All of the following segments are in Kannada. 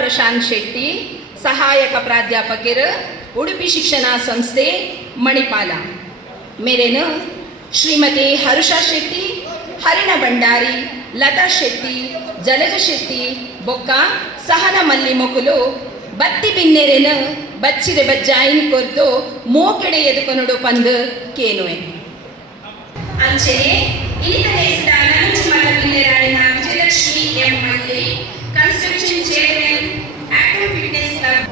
ಪ್ರಶಾಂತ್ ಶೆಟ್ಟಿ, ಸಹಾಯಕ ಪ್ರಾಧ್ಯಾಪಕರು, ಉಡುಪಿ ಶಿಕ್ಷಣ ಸಂಸ್ಥೆ ಮಣಿಪಾಲ. ಮೇರೇನು ಶ್ರೀಮತಿ ಹರುಷಾ ಶೆಟ್ಟಿ, ಹರಿಣ ಭಂಡಾರಿ, ಲತಾ ಶೆಟ್ಟಿ, ಜಲಜ ಶೆಟ್ಟಿ ಬೊಕ್ಕ ಸಹನ ಮಲ್ಲಿ ಮೊಕುಲು ಬತ್ತಿ ಬಿನ್ನೆರೆನು ಬಚ್ಚಿದೆ ಬಜ್ಜಾಯಿನ್ ಕೊರ್ದು ಮೋಕೆಡೆ ಎದುಕೊನುಡು ಪಂದು ಕೇನುವೆ ಅಂಚೆನೆ ಇನಿತ ದೇಶದ ನಂಜುಮಲ ಬಿನ್ನೆರಾಳಿನ ವಿಜಯಲಕ್ಷ್ಮಿ ಎಂ ಮಲ್ಲಿ, construction chairman, active fitness club.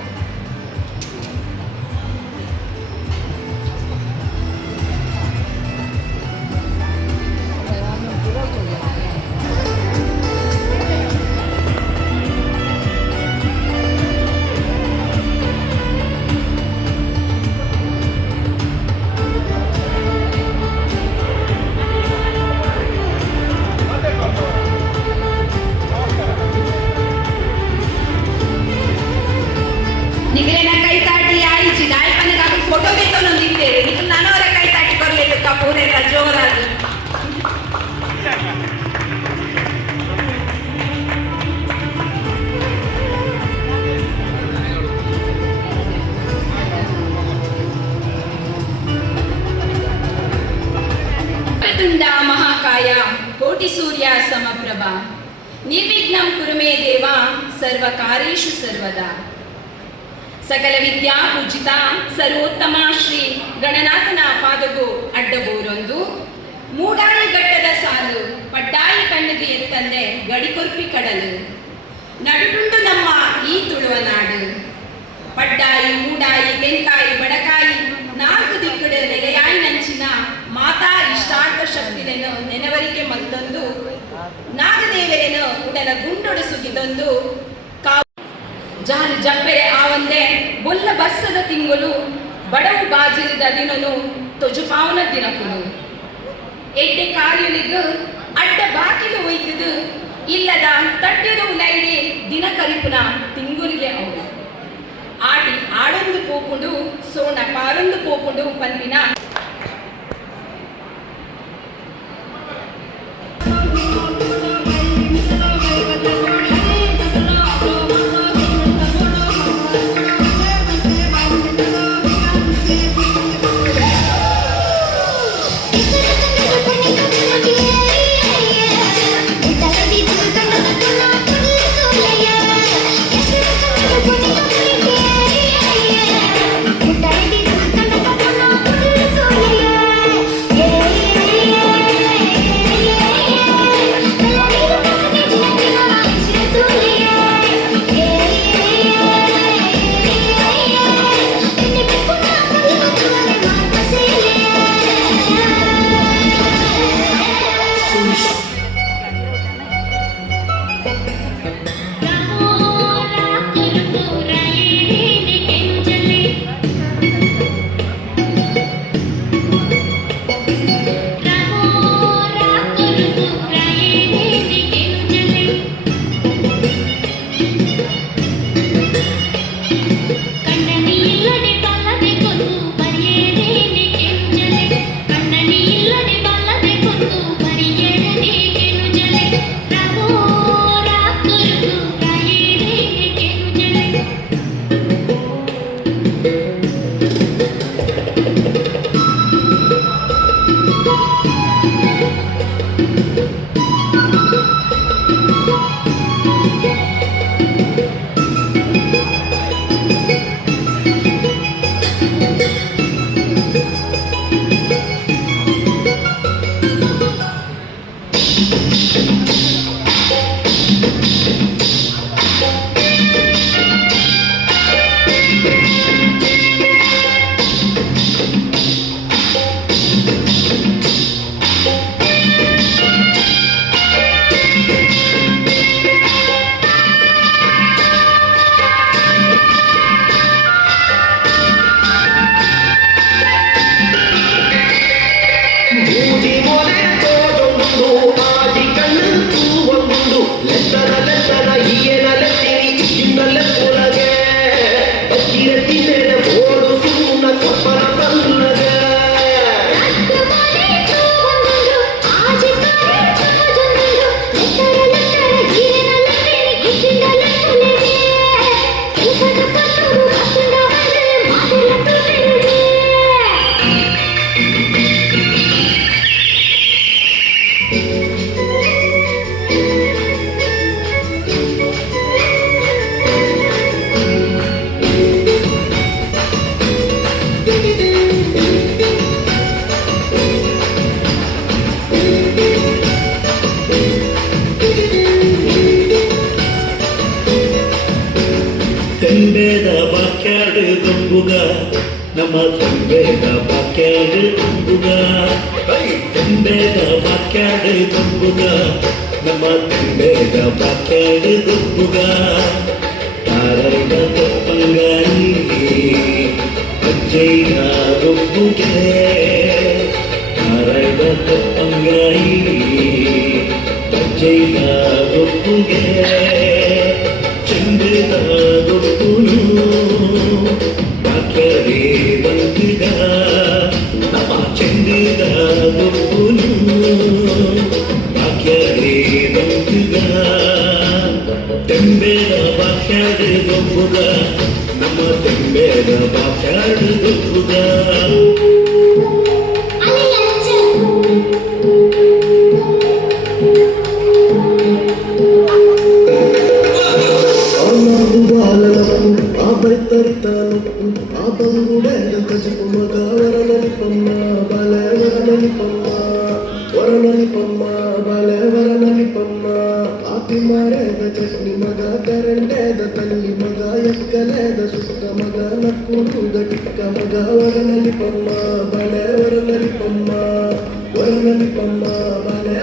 ನಿಗಲೇನ ಕೈ ತಾಟಿ ಆಯಿಸಿ ಗಾಯಪನಿಗೆ ಹಾಕಿ ಫೋಟೋ ಬೇಕು ನಂದಿದ್ದೇವೆ. ನೀವು ನಾನವರ ಕೈ ತಾಟಿ ಕೊರಲಿದ್ದು ಕಪೂರೆಲ್ಲ ಜೋರಾಗಿ ತುಂಡ ಮಹಾಕಾಯ ಕೋಟಿ ಸೂರ್ಯ ಸಮಪ್ರಭ ನಿರ್ವಿಘ್ನಂ ಕುರುಮೇ ದೇವ ಸರ್ವಕಾರ್ಯೇಷು ಸರ್ವದಾ. ಸಕಲ ವಿದ್ಯಾ ಪೂಜಿತ ಸರ್ವೋತ್ತಮ ಶ್ರೀ ಗಣನಾಥನ ಪಾದಗೂ ಅಡ್ಡಬೋರೊಂದು ಮೂಡಾಯಿ ಗಟ್ಟದ ಸಾಲು ಪಡ್ಡಾಯಿ ಕಣ್ಣಿಗೆ ಎತ್ತಂದೆ ಗಡಿಕೊರ್ಪಿ ಕಡಲು ನಡುಟುಂಡು ನಮ್ಮ ಈ ತುಳುವ ನಾಡು. ಪಡ್ಡಾಯಿ ಮೂಡಾಯಿ ತೆಂಕಾಯಿ ಬಡಕಾಯಿ ನಾಲ್ಕು ದಿಕ್ಕುಡು ನೆಲೆಯಾಯಿ ನಂಚಿನ ಮಾತಾ ಇಷ್ಟಾರ್ಥ ಶಕ್ತಿಯನ್ನು ನೆನವರಿಕೆ ಮತ್ತೊಂದು ನಾಗದೇವರೇನು ಉಡಲ ಗುಂಡೊಡು ಸುಗಿದೊಂದು ಜಾಲಿ ಜಪ್ಪೆರೆ ಆವಂದೆ ಬೊಲ್ಲ ಬಸ್ಸದ ತಿಂಗಳು ಬಡವು ಬಾಜಿರಿದ ದಿನನು ತೊಜುಪಾವನ ದಿನಕುಲು ಎಡ್ಡೆ ಕಾರ್ಯಲಿಗೂ ಅಡ್ಡ ಬಾಕಿಲು ಒಯ್ತದು ಇಲ್ಲದ ತಟ್ಟೆದು ಉಲೈಡೆ ದಿನ ಕರಿಪುನ ತಿಂಗುಲಿಗೆ ಅವರು ಆಡಿ ಆಡೊಂದು ಪೋಪುಂಡು ಸೋಣ ಪಾರೊಂದು ಪೋಪುಂಡು ಪಂಪಿನ Mudi mole to jong do aji kan ತಂಬೆದ ಬಾಕ್ಯಾಡು ಗೊಂಬುಗ ನಮ್ಮ ತಂಬೆದ ಬಾಕ್ಯಾಡು ಗೊಂಬುಗ ತಂಬೆದ ಬಾಕ್ಯಾಡು ಗೊಂಬುಗ ನಮ್ಮ ತಂಬೆದ ಬಾಕ್ಯಾಡು ಗೊಂಬುಗ ತಾರೈದ ತಪ್ಪಂಗಾಯಿ ಅಜ್ಜೈನ ಗೊಂಬುಗೆ ತಾರೈದ ತಪ್ಪಂಗಾಯಿ ಅಜ್ಜೈನ ಗೊಂಬುಗೆ ಚಂದ್ರದ ದೊಡ್ಡುನು ಬಾಕ್ಯರೇ ಬಂದಿಗ ನಮ್ಮ ಚಂದ್ರದ ದೊಡ್ಡುನು ಬಾಕ್ಯರೇ ಬಂದಿಗ ತೆಂಬೆದ ಬಾಕ್ಯಾಡು ದೊಬ್ಬುಗ ನಮ್ಮ ತೆಂಬೆದ ಬಾಕ್ಯಾಡು ದೊಬ್ಬುಗ తరితాను ఆ బంగుడేల కజపు మగ వరనలిపమ్మ బలే వరనలిపమ్మ వరనలిపమ్మ బలే వరనలిపమ్మ ఆపి మారేద చట్ని మగ కరండేద తల్లి మగ ఎక్కలేద సుక్క మగ నక్కుడుగ టిక్క మగ వరనలిపమ్మ బలే వరనలిపమ్మ వరనలిపమ్మ బలే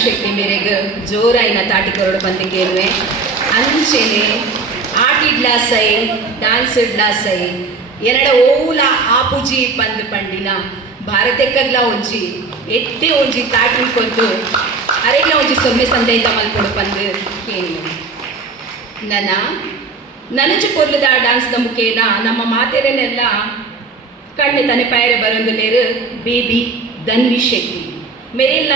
ಶೆಟ್ಟಿ ಮೇರೆಗೆ ಜೋರಾಯಿನ ತಾಟಿಕೊರಡು ಬಂದಿದ್ದೇವೆ ಅಂಚೆನೆ ಆಟಿಡ್ಲಾ ಸೈ ಡ್ಯಾನ್ಸ್ ಇಡ್ಲಾ ಸೈ ಎರಡ ಓಲ ಆಪುಜಿ ಪಂದ್ ಪಂಡಿನ ಭಾರತಕ್ಕಗ್ಲ ಒಂಜಿ ಎತ್ತೆ ಒಂಜಿ ತಾಟಿ ಕೊಂದು ಅರೆಗ್ಲ ಒಂಜಿ ಸೊಮ್ಮೆ ಸಂದೇತ ಮಲ್ಪೊಡು ಪಂದ್ ಕೇಳಿ ನನಜು ಕೊರ್ಲದ ಡ್ಯಾನ್ಸ್ದ ಮುಖೇನ ನಮ್ಮ ಮಾತೆರೆನೆಲ್ಲ ಕಣ್ಣು ತನೆ ಪೈರೆ ಬರೋದು ಲೇರು ಬೇಬಿ ಧನ್ವಿ ಶೆಟ್ಟಿ ಮೇರೆಲ್ಲ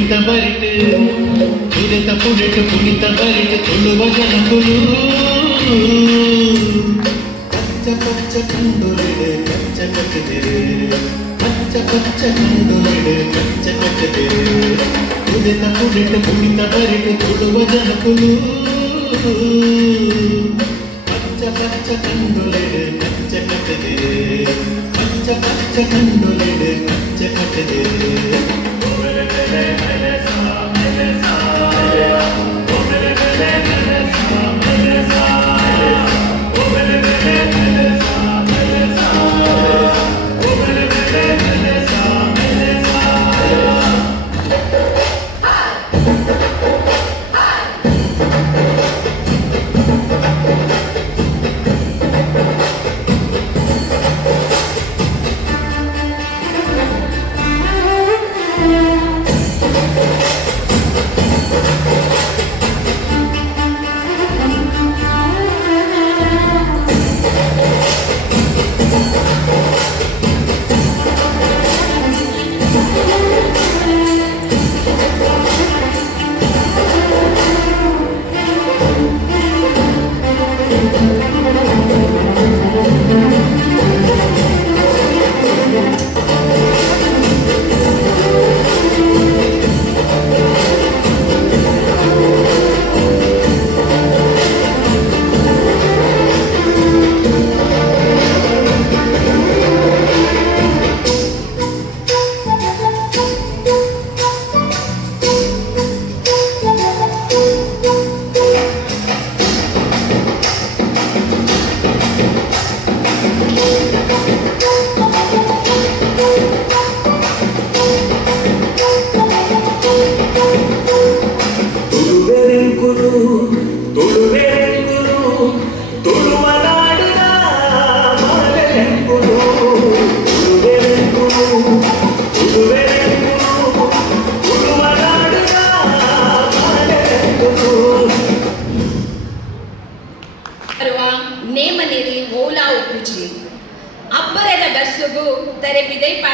ಕುಣಿತ ಬರಿತು ಉದಿತ ಪುಡಿಟು ಕುಣಿತ ಬರಿತು ತುಳುವ ಜನಕುಲು ಕಚ್ಚ ಕಚ್ಚ ಕಂಡುಲಿಡೆ ಕಚ್ಚ ಕಚ್ಚದಿರೆ ಕಚ್ಚ ಕಚ್ಚ ಕಂಡುಲಿಡೆ ಕಚ್ಚ ಕಚ್ಚದಿರೆ ಉದಿತ ಪುಡಿಟು ಕುಣಿತ ಬರಿತು ತುಳುವ ಜನಕುಲು ಕಚ್ಚ ಕಚ್ಚ ಕಂಡುಲಿಡೆ ಕಚ್ಚ ಕಚ್ಚದಿರೆ ಕಚ್ಚ ಕಚ್ಚ ಕಂಡುಲಿಡೆ ಕಚ್ಚ ಕಚ್ಚದಿರೆ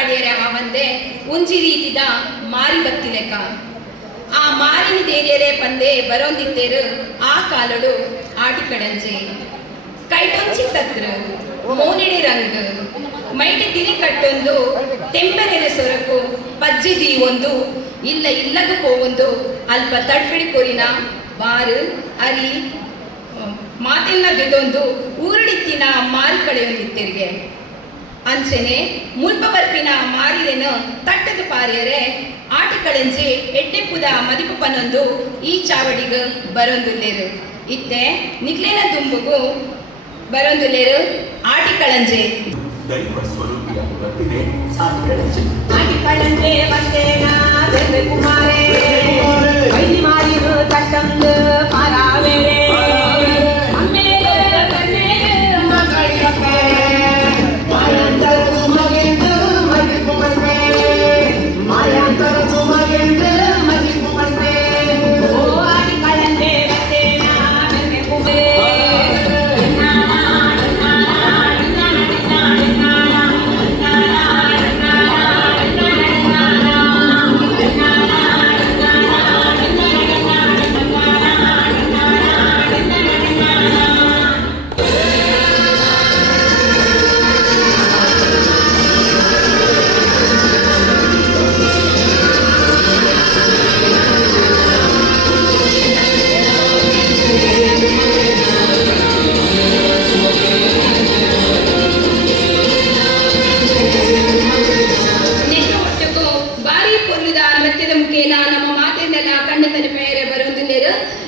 ಪಾಡ್ಯರೆ ಅವಂದೆ ಒಂಜಿ ರೀತಿದ ಮಾರಿ ಬತ್ತಿಲೆಕ ಆ ಮಾರಿನ ದೇರಿಯರೆ ಪಂದೆ ಬರೋಂದಿತ್ತೇರು ಆ ಕಾಲಡು ಆಟಿ ಕಡಂಜೆ ಕೈಟೊಂಚಿ ತತ್ರ ಮೋನಿಡೆ ರಂಗ್ ಮೈಟಿ ದಿನಿ ಕಟ್ಟೊಂದು ತೆಂಪೆರೆರೆ ಸೊರಕು ಪಜ್ಜಿದಿ ಒಂದು ಇಲ್ಲ ಇಲ್ಲಗ ಪೋವೊಂದು ಅಲ್ಪ ತಡ್ಪಿಡಿ ಕೊರಿನ ಬಾರು ಅರಿ ಮಾತೆಲ್ಲ ಗೆದೊಂದು ಊರಡಿತ್ತಿನ ಮಾರಿ ಕಳೆಯೊಂದಿತ್ತೆರಿಗೆ ಅಂಚೆನೆ ಮುಲ್ಪ ಬರ್ಪಿನ ಮಾರಿರೆನು ತಟ್ಟದ ಪಾರಿಯರೆ ಆಟಿ ಕಳೆಂಜಿ ಎಡ್ಡೆಪ್ಪುದ ಮದಿಪು ಪನೊಂದು ಈ ಚಾವಡಿಗ ಬರೊಂದುಲ್ಲೇರು ಇತ್ತೆ ನಿಗ್ಲೇನ ದುಂಬುಗು ಬರೊಂದುಲ್ಲೇರು ಆಟಿ ಕಳಂಜೆ ದೈವ ಸ್ವರೂಪಿಯಾಗಿ ಬರ್ತಿದೆ ಆಟಿ ಕಳಂಜೆ ಆಟಿ ಕಳಂಜೆ ಬಂದೇನ ಬೆಂಬೆ ಕುಮಾರೇ ಐಲಿ ಮಾರಿರು ತಟ್ಟಂದು ಪಾರಾವೇರೆ ಅಮ್ಮೇಲೆ ಕಣ್ಣೇಲೆ ಮಗಳಿರಪ್ಪೆ ಮಾಯಾಂತರ ಸುಮಗೆಂದು ಮಗಿಪು ಮಣ್ಣೆ ಮಾಯಾಂತರ ಸುಮಗೆಂದು ಮಗಿಪು ಮಣ್ಣೆ ಓ ಆಟಿ ಕಳಂಜೆ ಬಂದೇನ ಬೆಂಬೆ ಕುಮಾರೇ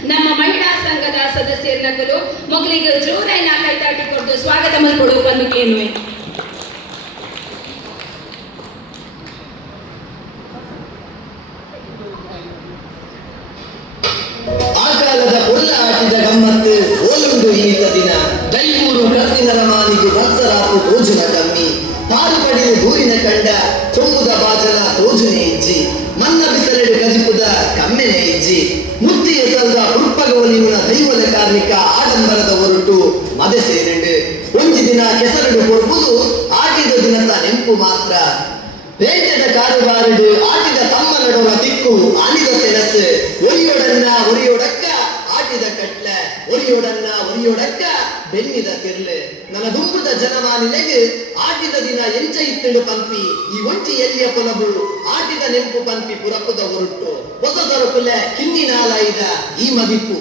ನಮ್ಮ ಮಹಿಳಾ ಸಂಘದ ಸದಸ್ಯರನ್ನಗಲು ಮೊದಲಿಗೆ ಜೋರಾಯಿನ ಕೈತಾಟಿ ಕೊಟ್ಟು ಸ್ವಾಗತ ಮಾಡಿಕೊಡುವ ಒಂದು ಕೇಳುವೆ. ಆ ಕಾಲದ ಕೊಲ್ಲ ಆಟಿದ ಗಮ್ಮತ್ತು ಓಲುಂಡು ಈತ ದಿನ ದೈಮೂರು ಕತ್ತಿನರ ಮಾನಿಗೆ ಮತ್ಸರಾಪು ಭೋಜನ ಕಮ್ಮಿ ಪಾರು ಪಡೆದು ದೂರಿನ ಕಂಡ ಚೊಂಬುದ ಬಾಜನ ತೋಜುನೆ ಇಜ್ಜಿ ಮನ್ನ ಬಿಸಲೆಡು ಗಜಿಪುದ ಕಮ್ಮೆನೆ ಇಜ್ಜಿ ಮುತ್ತಿ ಎಸಲ್ದ ಉಪ್ಪಗವಲಿನ ದೈವದ ಕಾರ್ಮಿಕ ಆಡಂಬರದ ಹೊರಟು ಮದೆ ಸೇರೆಂಡು ಒಂಜಿ ದಿನ ಕೆಸರಡು ಕೊಡ್ಬುದು ಆಟಿದ ದಿನದ ನೆಂಪು ಮಾತ್ರ ಬೇಟೆದ ಕಾರುಬಾರಡು ಆಟಿದ ತಮ್ಮ ನಡುವ ತಿಕ್ಕು ಆನಿದ ತೆನಸು ಒರಿಯೋಡಕ್ಕ ಆಟಿದ ಕಟ್ಲ ಒರಿಯೋಡಕ್ಕ ಬೆನ್ನಿದ ತಿರ್ಲೆ ನನ್ನ ದುಂಬುದ ಜನಮಾನಿಲೆಗೆ ಆಟಿದ ದಿನ ಎಂಚ ಇತ್ತಿಡು ಪಂಪಿ ಈ ಒಂಚಿ ಎಲ್ಲಿಯ ಪೊಲಬು ಆಟಿದ ನೆಂಪು ಪಂಪಿ ಪುರಪುದ ಹೊರಟು ಹೊಸ ಸರಕುಲೆ ಕಿನ್ನಿನಾಲಾಯ್ದ ಈ ಮದಿಪ್ಪು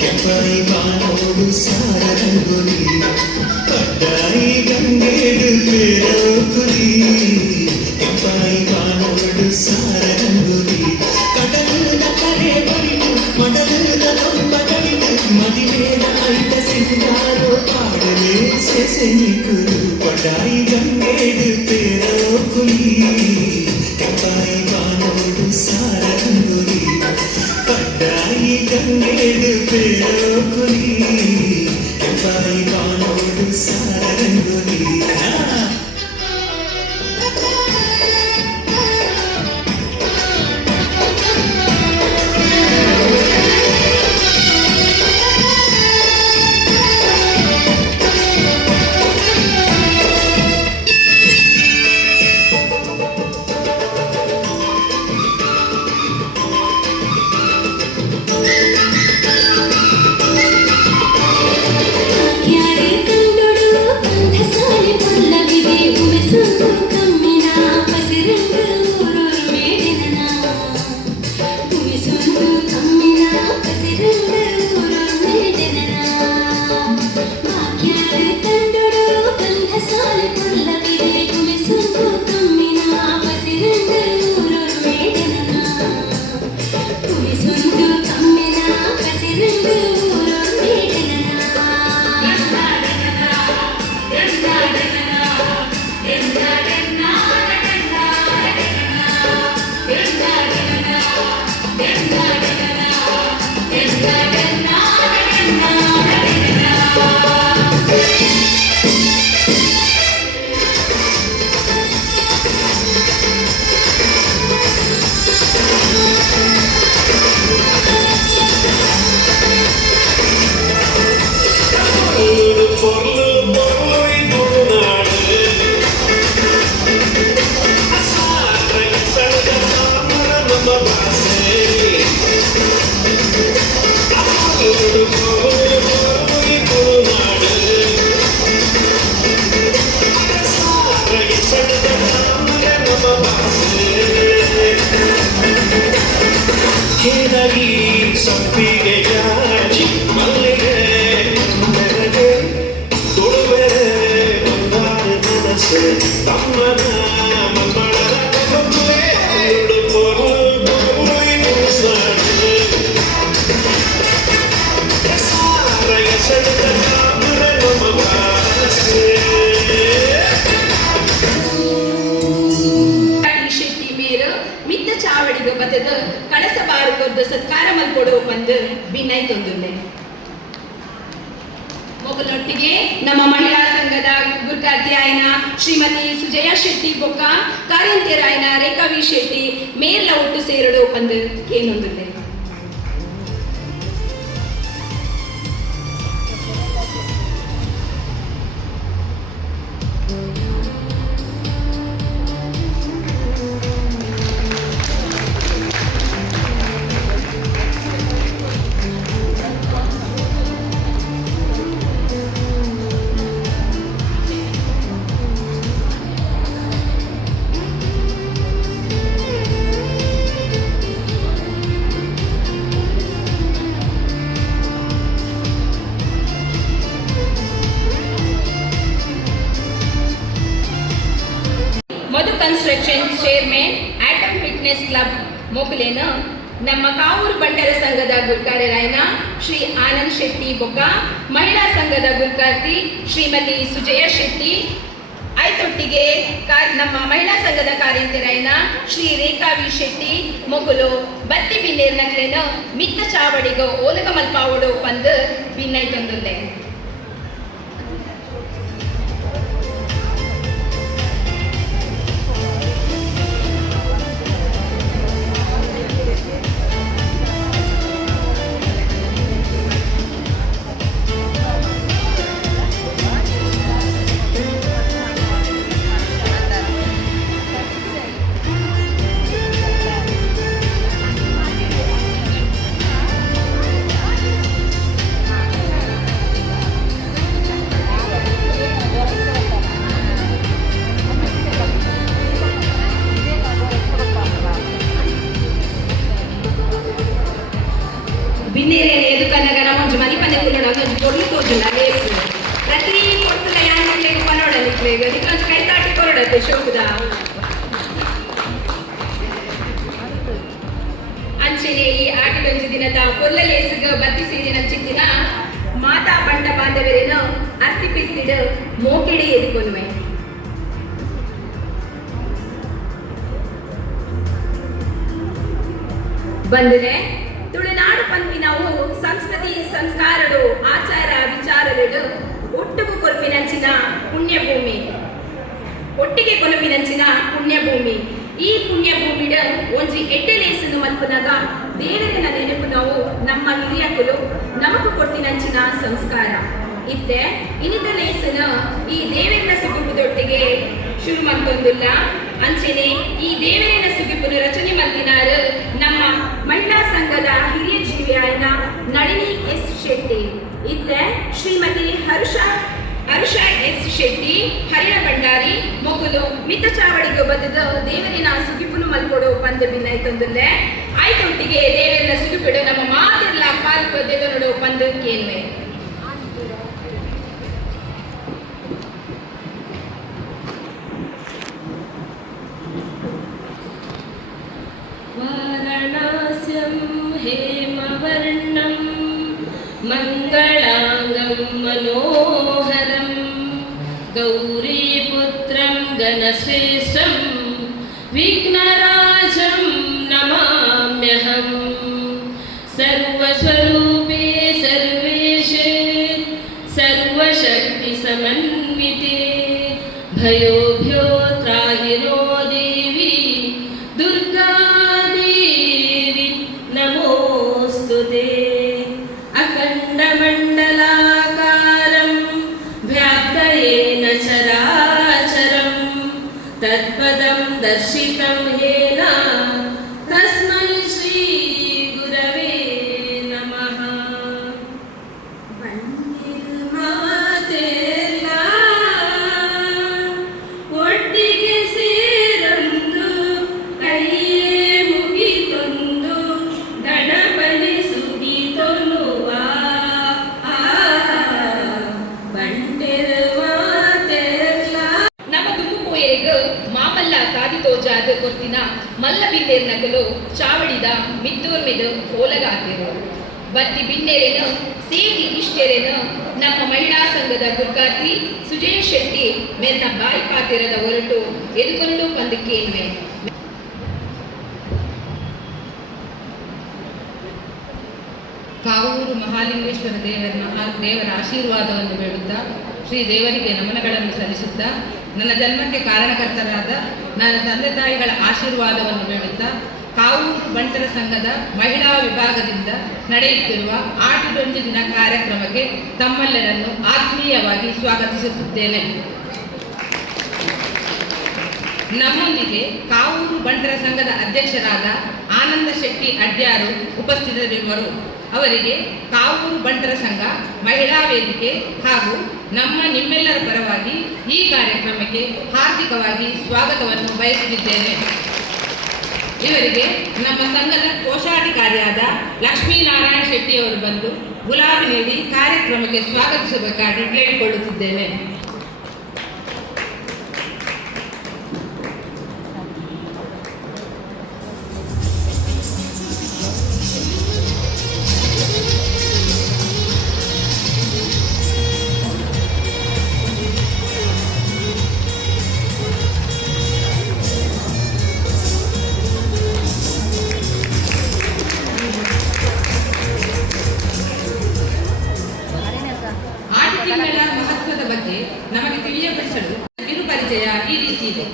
ಕೆಂಪಾಯಿ ಬಾನೋಡು ಸಾರ ರಂಗೋಲಿ ಕಡ್ಡಾಯಿ ಗಂಗೇಡು ಬೇರೋ ಕುಲಿ ಕೆಂಪಾಯಿ ಬಾನೋಡು ಸಾರ ರಂಗೋಲಿ ಕಡಲದ ಕರೆ ಬರಿದು ಮಡಲದ ದೊಂಬ ಕಡಿದು ಮದಿವೇದ ಐತ ಸಿಂಗಾರೋ ಪಾಡಲೇ ಸೆಸೆನಿಕುರು ಕಡ್ಡಾಯಿ ಗಂಗೇಡು ಬೇರೋ ಕುಲಿ ಕೆಂಪಾಯಿ ಬಾನೋಡು ಸಾರ ರಂಗೋಲಿ ಕಡ್ಡಾಯಿ ಗಂಗೇಡು ಬೇರೋ ಕುಲಿ ಕೆಂಪಾಯಿ ಬಾನೋಡು ಸಾರ ರಂಗೋಲಿ ಯಾರೇ ಮಲ್ಪೊಡು ಬಂದು ಭಿನ್ನೈತೊಂದುಲ್ಲೆ. ಮೊದಲೊಟ್ಟಿಗೆ ನಮ್ಮ ಮಹಿಳಾ ಸಂಘದ ಗುರುಕಾರ್ತಿ ಆಯ್ನ ಶ್ರೀಮತಿ ಸುಜಯ ಶೆಟ್ಟಿ ಬೊಕ್ಕ ಕಾರ್ಯಂತಿಯರಾಯ್ನ ರೇಖಾ ವಿ ಶೆಟ್ಟಿ ಮೇರ್ಲ ಒಟ್ಟು ಸೇರಡು ಬಂದು ಏನೊಂದುಲ್ಲೆ. Madhu construction chairman atom fitness club ಮೊಬಲೇನ ನಮ್ಮ ಕಾವೂರು ಬಂಟರ ಸಂಘದ ಗುರುಕಾರ್ಯರಾಯನ ಶ್ರೀ ಆನಂದ್ ಶೆಟ್ಟಿ ಬೊಕ್ಕ ಮಹಿಳಾ ಸಂಘದ ಗುರುಕಾರ್ತಿ ಶ್ರೀಮತಿ ಸುಜಯ ಶೆಟ್ಟಿ ಐತೊಟ್ಟಿಗೆ ನಮ್ಮ ಮಹಿಳಾ ಸಂಘದ ಕಾರ್ಯಂತಿರಾಯನ ಶ್ರೀ ರೇಖಾ ವಿ ಶೆಟ್ಟಿ ಮೊಗಲು ಬತ್ತಿ ಬಿನ್ನೇರ್ನಕ್ಲೇನ ಮಿತ್ತ ಚಾವಡಿಗೋ ಓಲಗ ಮಲ್ಪಾವಡು ಪಂದು ಭಿನ್ನೈತೊಂದುಲ್ಲೆ. ಬಿನ್ನೇರೇನೆ ಎದುಕನ್ನಗನ ಒಂಜು ಮನಿ ಪಂದೆ ಕುಲ್ಲಡ ಒಂಜು ಕೊಡ್ಲು ತೋಜುಂಡ ರೇಸ್ ಪ್ರತಿ ಕೊಡ್ತುಲ ಯಾನ್ನಿಕ್ಲೆಗ್ ಪನೋಡಲಿಕ್ಲೆಗ್ ಅದಕ್ಕೊಂದು ಕೈ ತಾಟಿ ಕೊರಡತ್ತೆ ಶೋಕುದ ಅಂಚೆನೆ ಈ ಆಟದೊಂಜು ದಿನದ ಕೊಲ್ಲ ಲೇಸ್ಗ್ ಬತ್ತಿ ಸೀರಿನ ಚಿತ್ತಿನ ಮಾತಾ ಬಂಡ ಬಾಂಧವರೇನ ಅರ್ತಿ ಪಿತ್ತಿಡ್ ಮೋಕೆಡೆ ಎದುಕೊನ್ವೆ. ಬಂದರೆ ತುಳುನಾಡು ಪಂಪಿನವು ಸಂಸ್ಕೃತಿ ಸಂಸ್ಕಾರಡು ಆಚಾರ ವಿಚಾರಗಳು ಒಟ್ಟಿಗೆ ಕೊಲುಪಿನಂಚಿನ ಪುಣ್ಯಭೂಮಿ ಈ ಪುಣ್ಯಭೂಮಿಡ ಒಂಜಿ ಎಡ್ಡೆಲೇಸನ್ನು ಮಲ್ಪನಾಗ ದೇವರಿನ ನೆನಪು ನಾವು ನಮ್ಮ ಹಿರಿಯಕುಲು ನಮಕು ಕೊಡ್ತಿನಂಚಿನ ಸಂಸ್ಕಾರ ಇತ್ತೆ ಇನ್ನಿತ ಲೇಸನ ಈ ದೇವರಿನ ಸುಗುಪುದೊಟ್ಟಿಗೆ ಶುರು ಮಾಡ್ಕೊಂದಿಲ್ಲ. ಅಂಚೆನೆ ಈ ದೇವರಿನ ಸುಗಿಪುನ ರಚನೆ ಮಲ್ತಿನಾರು ನಮ್ಮ ಮಹಿಳಾ ಸಂಘದ ಹಿರಿಯ ಜೀವಿಯಾಯನ ನಳಿನಿ ಎಸ್ ಶೆಟ್ಟಿ ಇತ್ತೆ ಶ್ರೀಮತಿ ಹರ್ಷ ಎಸ್ ಶೆಟ್ಟಿ ಹರಿಯ ಭಂಡಾರಿ ಮೊಗಲು ಮಿತ ಚಾವಡಿಗೆ ಬದದ ದೇವರಿನ ಸುಗಿಪುನು ಮಲ್ಕೊಡು ಪಂದ ಭಿನ್ನೈತೊಂದುಲ್ಲೆ. ಆಯ್ತೊಟ್ಟಿಗೆ ದೇವರಿನ ಸುಗಿಪಿಡು ನಮ್ಮ ಮಾತಿರ್ಲ ಪಾಲ್ಪದ್ದೆದು ನೋಡು ಪಂದ ಕೇಳ್ವೆ. वाराणास्यं हेमवर्णं मङ्गलाङ्गं मनोहरं गौरीपुत्रं गणश्रेष्ठं विघ्नराजं नमाम्यहं सर्वस्वरूपे सर्वेशे सर्वशक्तिसमन्विते भयोभ्यो त्राहिनो देवी दुर्गा देवी नमोस्तुते. अखण्डमण्डलाकारं व्याप्तयेन चराचरं तत्पदं दर्शितं येन तस्मै श्री गुरवे नमः. ಒಟ್ಟಿಗೆ ಸೇರೊಂದು ಕೈಯೇ ಮುಗಿತೊಂದು ಗಣಪತಿ ಸುಗಿತೊನ್ನುವ ಬಂಟೆರುವ ತೆರಲ. ನಮ್ಮ ದುಂಬುಪೋಯರಿಗ ಮಾಮಲ್ಲ ಕಾದಿತೋಜಾದ ಕೊರ್ತಿನ ಮಲ್ಲ ಬಿನ್ನೇರ್ನಗಲು ಚಾವಡಿದ ಮಿತ್ತೂರ್ಮೆದ ಓಲಗಾತಿರು ಬತ್ತಿ ಬಿನ್ನೇರೇನು ಸೇರಿ ಇಷ್ಟೇರೇನು ನಮ್ಮ ಮಹಿಳಾ ಸಂಘದ ಗುರುಕಾರ್ತಿ ಸುಜಯ ಶೆಟ್ಟಿ ಮೇಲ್ನ ಬಾಯಿ ಪಾತಿರದ ಹೊರಟು ಎದುಕೊಂಡು ಪಂದಕ್ಕೇನ್ವೆ. ಕಾವೂರು ಮಹಾಲಿಂಗೇಶ್ವರ ದೇವರ ಆಶೀರ್ವಾದವನ್ನು ಬೇಡುತ್ತಾ ಶ್ರೀ ದೇವರಿಗೆ ನಮನಗಳನ್ನು ಸಲ್ಲಿಸುತ್ತಾ ನನ್ನ ಜನ್ಮಕ್ಕೆ ಕಾರಣಕರ್ತರಾದ ನನ್ನ ತಂದೆ ತಾಯಿಗಳ ಆಶೀರ್ವಾದವನ್ನು ಬೇಡುತ್ತಾ ಕಾವೂರು ಬಂಟರ ಸಂಘದ ಮಹಿಳಾ ವಿಭಾಗದಿಂದ ನಡೆಯುತ್ತಿರುವ ಆಟಿಡೊಂದು ದಿನ ಕಾರ್ಯಕ್ರಮಕ್ಕೆ ತಮ್ಮೆಲ್ಲರನ್ನು ಆತ್ಮೀಯವಾಗಿ ಸ್ವಾಗತಿಸುತ್ತಿದ್ದೇನೆ. ನಮ್ಮೊಂದಿಗೆ ಕಾವೂರು ಬಂಟರ ಸಂಘದ ಅಧ್ಯಕ್ಷರಾದ ಆನಂದ ಶೆಟ್ಟಿ ಅಡ್ಯಾರು ಉಪಸ್ಥಿತರಿರುವರು. ಅವರಿಗೆ ಕಾವೂರು ಬಂಟರ ಸಂಘ ಮಹಿಳಾ ವೇದಿಕೆ ಹಾಗೂ ನಿಮ್ಮೆಲ್ಲರ ಪರವಾಗಿ ಈ ಕಾರ್ಯಕ್ರಮಕ್ಕೆ ಹಾರ್ದಿಕವಾಗಿ ಸ್ವಾಗತವನ್ನು ಬಯಸುತ್ತಿದ್ದೇನೆ. ಇವರಿಗೆ ನಮ್ಮ ಸಂಘದ ಕೋಶಾಧಿಕಾರಿಯಾದ ಲಕ್ಷ್ಮೀನಾರಾಯಣ ಶೆಟ್ಟಿಯವರು ಬಂದು ಗುಲಾಬಿ ನೀಡಿ ಕಾರ್ಯಕ್ರಮಕ್ಕೆ ಸ್ವಾಗತಿಸಬೇಕಾಗಿ ಕೇಳಿಕೊಳ್ಳುತ್ತಿದ್ದೇನೆ. ಆಟಿಕೆಗಳ ಮಹತ್ವದ ಬಗ್ಗೆ ನಮಗೆ ತಿಳಿಯಪಡಿಸಲು ಕಿರುಪರಿಚಯ ಈ ರೀತಿ ಇದೆ.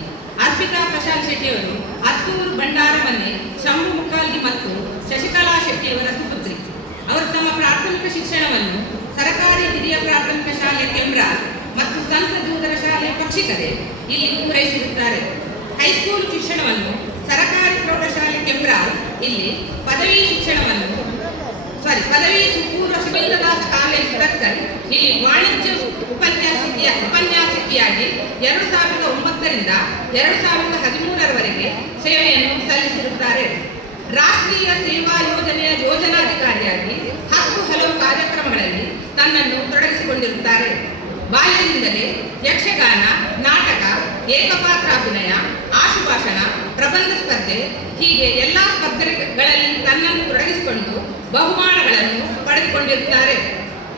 ಅರ್ಪಿತಾ ಪ್ರಶಾಂತ್ ಶೆಟ್ಟಿಯವರು ಹತ್ತೂರು ಬಂಡಾರಮನೆ ಶಂಭು ಮುಖಾಲ್ಗಿ ಮತ್ತು ಶಶಿಕಲಾ ಶೆಟ್ಟಿಯವರ ಸುಪುತ್ರಿ. ಅವರು ತಮ್ಮ ಪ್ರಾಥಮಿಕ ಶಿಕ್ಷಣವನ್ನು ಸರಕಾರಿ ಹಿರಿಯ ಪ್ರಾಥಮಿಕ ಶಾಲೆ ಕೆಂಬ್ರಾಲ್ ಮತ್ತು ಸಂತ ಜೂದರ ಶಾಲೆ ಪಕ್ಷಿಕರೆ ಇಲ್ಲಿ ಪೂರೈಸಿರುತ್ತಾರೆ. ಹೈಸ್ಕೂಲ್ ಶಿಕ್ಷಣವನ್ನು ಸರಕಾರಿ ಪ್ರೌಢಶಾಲೆ ಕೆಂಬ್ರಾಲ್ ಇಲ್ಲಿ ಪದವಿ ಪೂರ್ವ ಶಿವದಾಸ್ ಕಾಲೇಜ್ ತಕ್ಕಲ್ ಇಲ್ಲಿ ವಾಣಿಜ್ಯ ಉಪನ್ಯಾಸಕಿಯಾಗಿ 2009ರಿಂದ 2013ರವರೆಗೆ ಸೇವೆಯನ್ನು ಸಲ್ಲಿಸಿರುತ್ತಾರೆ. ರಾಷ್ಟ್ರೀಯ ಸೇವಾ ಯೋಜನೆಯ ಯೋಜನಾಧಿಕಾರಿಯಾಗಿ ಹಲವು ಕಾರ್ಯಕ್ರಮಗಳಲ್ಲಿ ತನ್ನನ್ನು ತೊಡಗಿಸಿಕೊಂಡಿರುತ್ತಾರೆ. ಬಾಲ್ಯದಿಂದಲೇ ಯಕ್ಷಗಾನ, ನಾಟಕ, ಏಕಪಾತ್ರಾಭಿನಯ, ಆಶುಭಾಷಣ, ಪ್ರಬಂಧ ಸ್ಪರ್ಧೆ ಹೀಗೆ ಎಲ್ಲ ಸ್ಪರ್ಧೆಗಳಲ್ಲಿ ತನ್ನನ್ನು ತೊಡಗಿಸಿಕೊಂಡು ಬಹುಮಾನಗಳನ್ನು ಪಡೆದುಕೊಂಡಿರುತ್ತಾರೆ.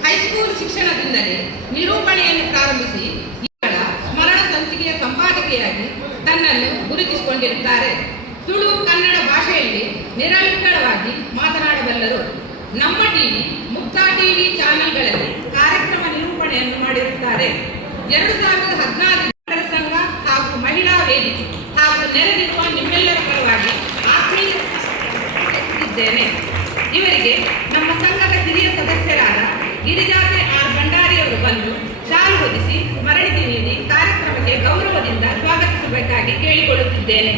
ಹೈಸ್ಕೂಲ್ ಶಿಕ್ಷಣದಿಂದಲೇ ನಿರೂಪಣೆಯನ್ನು ಪ್ರಾರಂಭಿಸಿ ಇವಳ ಸ್ಮರಣ ಸಂಚಿಕೆಯ ಸಂಪಾದಕಿಯಾಗಿ ತನ್ನನ್ನು ಗುರುತಿಸಿಕೊಂಡಿರುತ್ತಾರೆ. ತುಳು ಕನ್ನಡ ಭಾಷೆಯಲ್ಲಿ ನಿರರ್ಗಳವಾಗಿ ಮಾತನಾಡಬಲ್ಲರು. ನಮ್ಮ ಟಿವಿ, ಮುಕ್ತಾ ಟಿವಿ ಚಾನೆಲ್ಗಳಲ್ಲಿ ಕಾರ್ಯಕ್ರಮ ನಿರೂಪಣೆಯನ್ನು ಮಾಡಿರುತ್ತಾರೆ. 2014 ಸಂಘ ಹಾಗೂ ಮಹಿಳಾ ವೇದಿಕೆ ಹಾಗೂ ನೆರೆದಿರುವ ನಿಮ್ಮೆಲ್ಲರ ಪರವಾಗಿ ಆತ್ಮೀಯಿದ್ದೇನೆ. ಇವರಿಗೆ ನಮ್ಮ ಸಂಘದ ಹಿರಿಯ ಸದಸ್ಯರಾದ ಗಿರಿಜಾತೆ ಆರ್ ಭಂಡಾರಿಯವರು ಬಂದು ಶಾಲು ಹೊದಿಸಿ ಸ್ಮರಣಿಕೆ ನೀಡಿ ಕಾರ್ಯಕ್ರಮಕ್ಕೆ ಗೌರವದಿಂದ ಸ್ವಾಗತಿಸಬೇಕಾಗಿ ಕೇಳಿಕೊಳ್ಳುತ್ತಿದ್ದೇನೆ.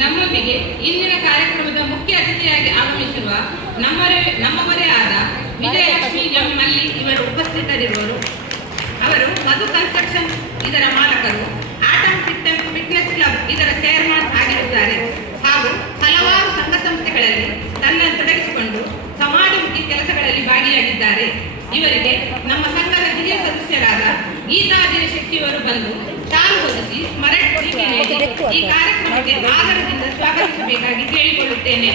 ನಮ್ಮೊಂದಿಗೆ ಇಂದಿನ ಕಾರ್ಯಕ್ರಮದ ಮುಖ್ಯ ಅತಿಥಿಯಾಗಿ ಆಗಮಿಸಿರುವ ನಮ್ಮವರೇ ಆದ ವಿಜಯಲಕ್ಷ್ಮಿ ಎಂ ಮಲ್ಲಿ ಇವರು ಉಪಸ್ಥಿತರಿರುವರು. ಅವರು ಮಧು ಕನ್ಸ್ಟ್ರಕ್ಷನ್ ಇದರ ಮಾಲಕರು, ಆಟಮ್ ಫಿಟ್ನೆಸ್ ಕ್ಲಬ್ ಇದರ ಚೇರ್ಮನ್ ಆಗಿರುತ್ತಾರೆ ಹಾಗೂ ಹಲವಾರು ಸಂಘ ಸಂಸ್ಥೆಗಳಲ್ಲಿ ತನ್ನನ್ನು ತೊಡಗಿಸಿಕೊಂಡು ಸಮಾಜಮುಖಿ ಕೆಲಸಗಳಲ್ಲಿ ಭಾಗಿಯಾಗಿದ್ದಾರೆ. ಇವರಿಗೆ ನಮ್ಮ ಸಂಘದ ಹಿರಿಯ ಸದಸ್ಯರಾದ ಗೀತಾಜಿನ ಶೆಟ್ಟಿಯವರು ಬಂದು ಶಾಲು ಹೊದಿಸಿ ಸ್ಮರಣಿಕೆ ನೀಡಿ ಈ ಕಾರ್ಯಕ್ರಮಕ್ಕೆ ಆದರದಿಂದ ಸ್ವಾಗತಿಸಬೇಕಾಗಿ ಕೇಳಿಕೊಳ್ಳುತ್ತೇನೆ.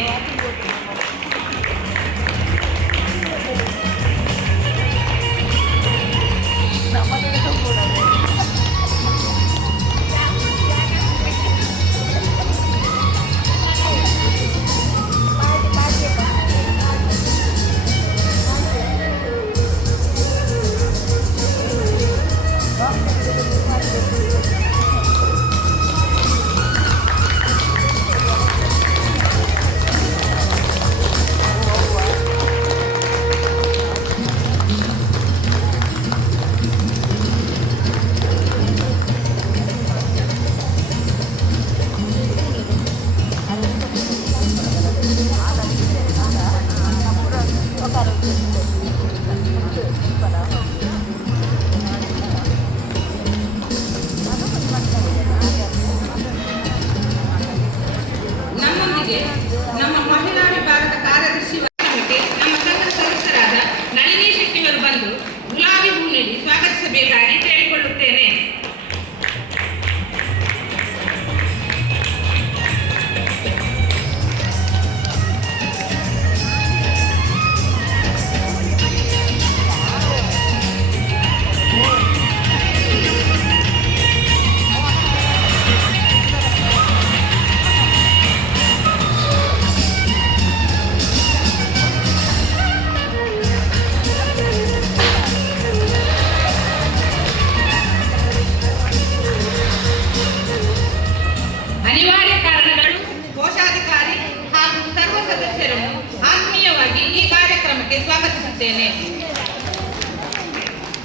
ಸ್ವಾಗತಿಸುತ್ತೇನೆ.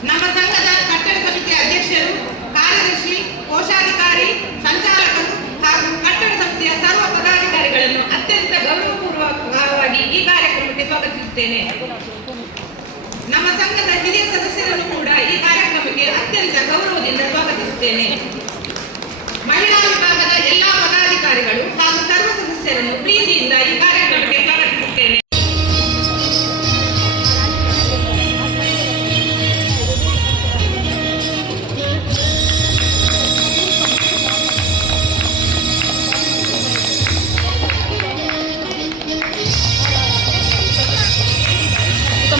ನಮ್ಮ ಸಂಘದ ಕಟ್ಟಡ ಸಮಿತಿಯ ಅಧ್ಯಕ್ಷರು, ಕಾರ್ಯದರ್ಶಿ, ಕೋಶಾಧಿಕಾರಿ, ಸಂಚಾಲಕರು ಹಾಗೂ ಕಟ್ಟಡ ಸಮಿತಿಯ ಸರ್ವ ಪದಾಧಿಕಾರಿಗಳನ್ನು ಅತ್ಯಂತ ಗೌರವಪೂರ್ವಕವಾಗಿ ಈ ಕಾರ್ಯಕ್ರಮಕ್ಕೆ ಸ್ವಾಗತಿಸುತ್ತೇನೆ. ನಮ್ಮ ಸಂಘದ ಹಿರಿಯ ಸದಸ್ಯರನ್ನು ಕೂಡ ಈ ಕಾರ್ಯಕ್ರಮಕ್ಕೆ ಅತ್ಯಂತ ಗೌರವದಿಂದ ಸ್ವಾಗತಿಸುತ್ತೇನೆ. ಮಹಿಳಾ ವಿಭಾಗದ ಎಲ್ಲಾ ಪದಾಧಿಕಾರಿಗಳು ಹಾಗೂ ಸರ್ವ ಸದಸ್ಯರನ್ನು ಪ್ರೀತಿಯಿಂದ ಈ ಕಾರ್ಯಕ್ರಮಕ್ಕೆ ಸ್ವಾಗತಿಸುತ್ತೇನೆ.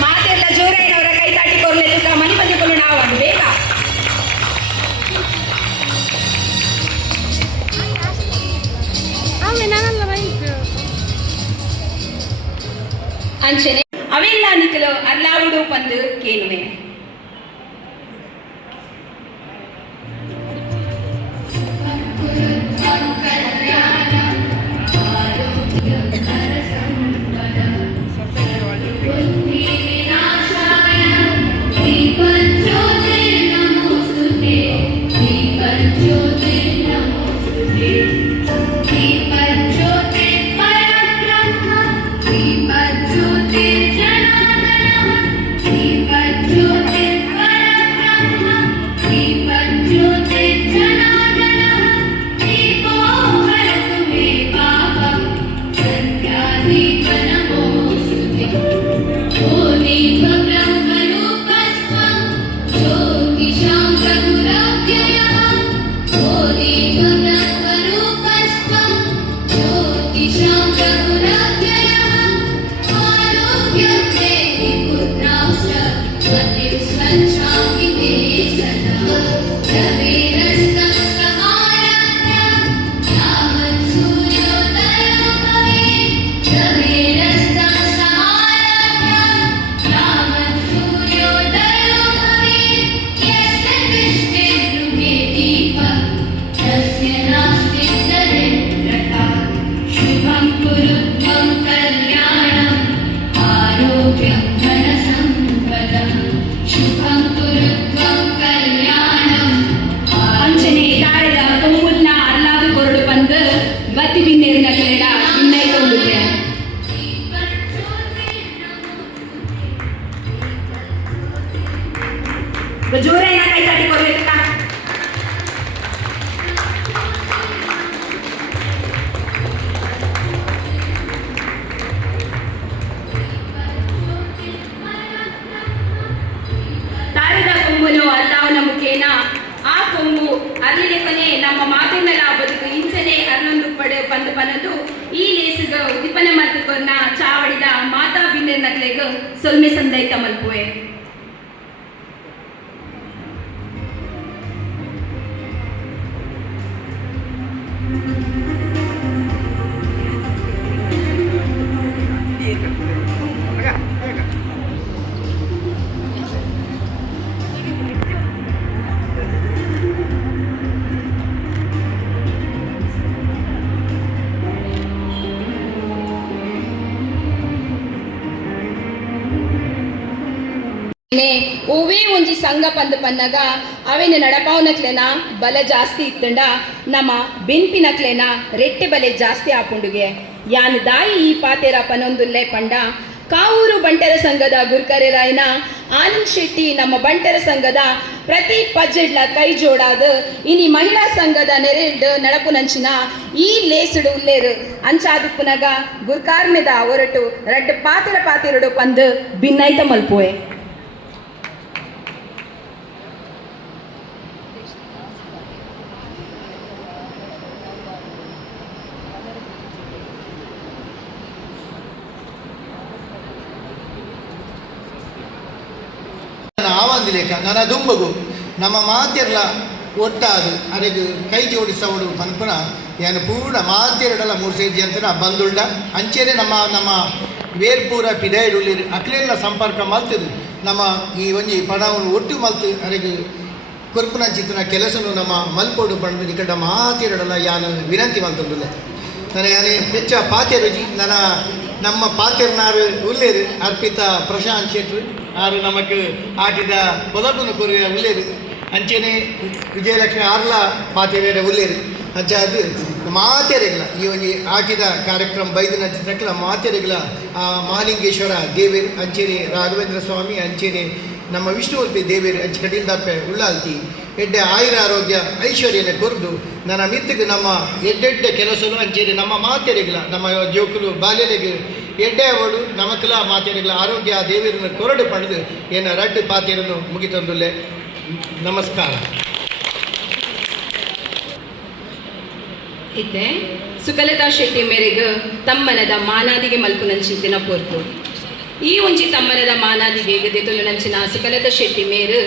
ಮಾತೆಲ್ಲ ಜೋರೈನವರ ಕೈ ತಾಟಿ ಕೊರ್ಲೆಲ್ಲ ಮನೆ ಬಂದುಕೊಂಡು ನಾವು ಅದು ಬೇಗ ಅಂಚನೆ ಅವೆಲ್ಲ ನಿಖಲು ಅಲ್ಲಾವುಡು ಪಂದು ಕೇಳುವೆ. ಜೋರೈನ ಕೈ ತಾಟಿ ಕೊರ್ಲೆಲ್ಲ ತಾರದ ಕೊಂಬುನು ಅಲ್ಲಾವನ ಮುಖೇನ ಆ ಕೊಂಬು ಅರ್ಲಿನ ಕೊನೆ ನಮ್ಮ ಮಾತಿನಲ್ಲ ಬದುಕು ಇಂಚನೆ ಅರ್ನೊಂದು ಪಡೆ ಬಂದು ಬನ್ನದು ಈ ಲೇಸಿಗ ಉದಿಪನ ಮಲ್ತುಕೊರ್ನ ಚಾವಡಿದ ಮಾತಾ ಬಿಂದಿರ ನಕ್ಲೆಗ ಸೊಲ್ಮೆ ಸಂದೈತ ಮಲ್ಪುವೆ. ಓವೇ ಒಂಜಿ ಸಂಘ ಪಂದು ಪನ್ನಗ ಅವೇನ ನಡಪಾವನಕ್ಲೆನ ಬಲ ಜಾಸ್ತಿ ಇತ್ತಂಡ ನಮ್ಮ ಬೆನ್ಪಿನಕ್ಲೆನ ರೆಟ್ಟೆ ಬಲೆ ಜಾಸ್ತಿ ಆಪುಂಡುಗೆ ಯಾನ್ ದಾಯಿ ಈ ಪಾತೆರ ಪನೊಂದುಲ್ಲೆ ಪಂಡ ಕಾವೂರು ಬಂಟರ ಸಂಘದ ಗುರ್ಕರೆರಾಯನ ಆನಂದ್ ಶೆಟ್ಟಿ ನಮ್ಮ ಬಂಟರ ಸಂಘದ ಪ್ರತಿ ಪಜ್ಜಡ್ಲ ಕೈ ಜೋಡಾದ ಇನಿ ಮಹಿಳಾ ಸಂಘದ ನೆರೆಡ್ ನಡಪುನಂಚಿನ ಈ ಲೇಸುಡು ಉಲ್ಲೇರು ಅಂಚಾದುಪ್ಪುನಗ ಗುರ್ಕಾರ್ಮೆದ ಹೊರಟು ರಡ್ಡು ಪಾತೆರಡು ಪಂದು ಭಿನ್ನೈತ ಮಲ್ಪುವೆ. ಆವಂದಿಲೇಕ ನನ್ನ ದುಂಬಗು ನಮ್ಮ ಮಾತೆರ್ಲ ಒಟ್ಟಾದು ಅರೆಗ್ ಕೈ ಜೋಡಿಸವಡು ಪನ್ಪುನ ಏನು ಪೂರ್ಣ ಮಾತೆರಡಲ 3 ಸೇರಿ ಅಂತ ಬಂದುಂಡ ಅಂಚೆನೆ ನಮ್ಮ ವೇರ್ಪೂರ ಪಿದಾಯಿಡುಲ್ಲಿ ಅಕ್ಲೆಲ್ಲ ಸಂಪರ್ಕ ಮಲ್ತದು ನಮ್ಮ ಈ ಒಂಜಿ ಪಣವನ್ನು ಒಟ್ಟು ಮಲ್ತು ಅರೆಗ್ ಕೊರ್ಪುನ ಚಿತ್ರ ಕೆಲಸನು ನಮ್ಮ ಮಲ್ಪೋಡು ಪಂಡು ನಿಕಟ ಮಾತೆರಡಲ ಯಾನು ವಿನಂತಿ ಮಲ್ತುಂಡುಲ್ಲೆ. ನಾನು ಹೆಚ್ಚ ಪಾತೆರುಜಿ ನಮ್ಮ ಪಾತೆರ್ನಾರು ಉಲ್ಲೇರು ಅರ್ಪಿತಾ ಪ್ರಶಾಂತ್ ಶೆಟ್ರು ಆರು ನಮಗೆ ಆಟಿದ ಕೊಲಗುನ ಕೊರಿಯ ಉಲ್ಲೇರು ಅಂಚೆನೆ ವಿಜಯಲಕ್ಷ್ಮಿ ಆರ್ಲ ಪಾತೆರೇರ ಉಲ್ಲೇರು ಅಂಚ ಅದು ಮಾತೆರೆಗಳ ಈ ಒಂದು ಆಟಿದ ಕಾರ್ಯಕ್ರಮ ಬೈದಿನ ಚಿತ್ರಕ್ಲ ಮಾತೆರೆಗಳ ಆ ಮಹಾಲಿಂಗೇಶ್ವರ ದೇವೇರು ಅಂಚೆನೆ ರಾಘವೇಂದ್ರ ಸ್ವಾಮಿ ಅಂಚೆನೆ ನಮ್ಮ ವಿಷ್ಣುಮೂರ್ತಿ ದೇವೇರು ಅಂಚೆ ಕಡಿಲ್ದಪ್ಪೆ ಉಳ್ಳಾಲ್ತಿ ಎಡ್ಡೆ ಆಯುರ ಆರೋಗ್ಯ ಐಶ್ವರ್ಯನ ಕೊರದು ನನ್ನ ಮಿತ್ತಿಗೆ ನಮ್ಮ ಎಡ್ಡೆಡ್ಡೆ ಕೆಲಸಲು ಅಂಚೇರಿ ನಮ್ಮ ಮಾತೆರೆಗಳ ನಮ್ಮ ಜೋಕುಲು ಬಾಲ್ಯರಿಗೆ ಎಡ್ಡೆ ಅವಳು ನಮಕಲ ಮಾತೆರೆಗಳ ಆರೋಗ್ಯ ದೇವರನ್ನು ಕೊರಡು ಪಡೆದು ಏನ ರಡ್ಡು ಪಾತೆರನ್ನು ಮುಗಿತಂದುಲ್ಲೆ ನಮಸ್ಕಾರ. ಇತ್ತೆ ಸುಕಲತಾ ಶೆಟ್ಟಿ ಮೇರೆಗೆ ತಮ್ಮನದ ಮಾನಾದಿಗೆ ಮಲ್ಕುನಂಚಿತ್ತಿನ ಪೊರ್ತು ಈ ಒಂಜಿ ತಮ್ಮನದ ಮಾನಾದಿಗೆ ಗದೆತೊಲು ನಂಚಿನ ಸುಕಲತಾ ಶೆಟ್ಟಿ ಮೇರು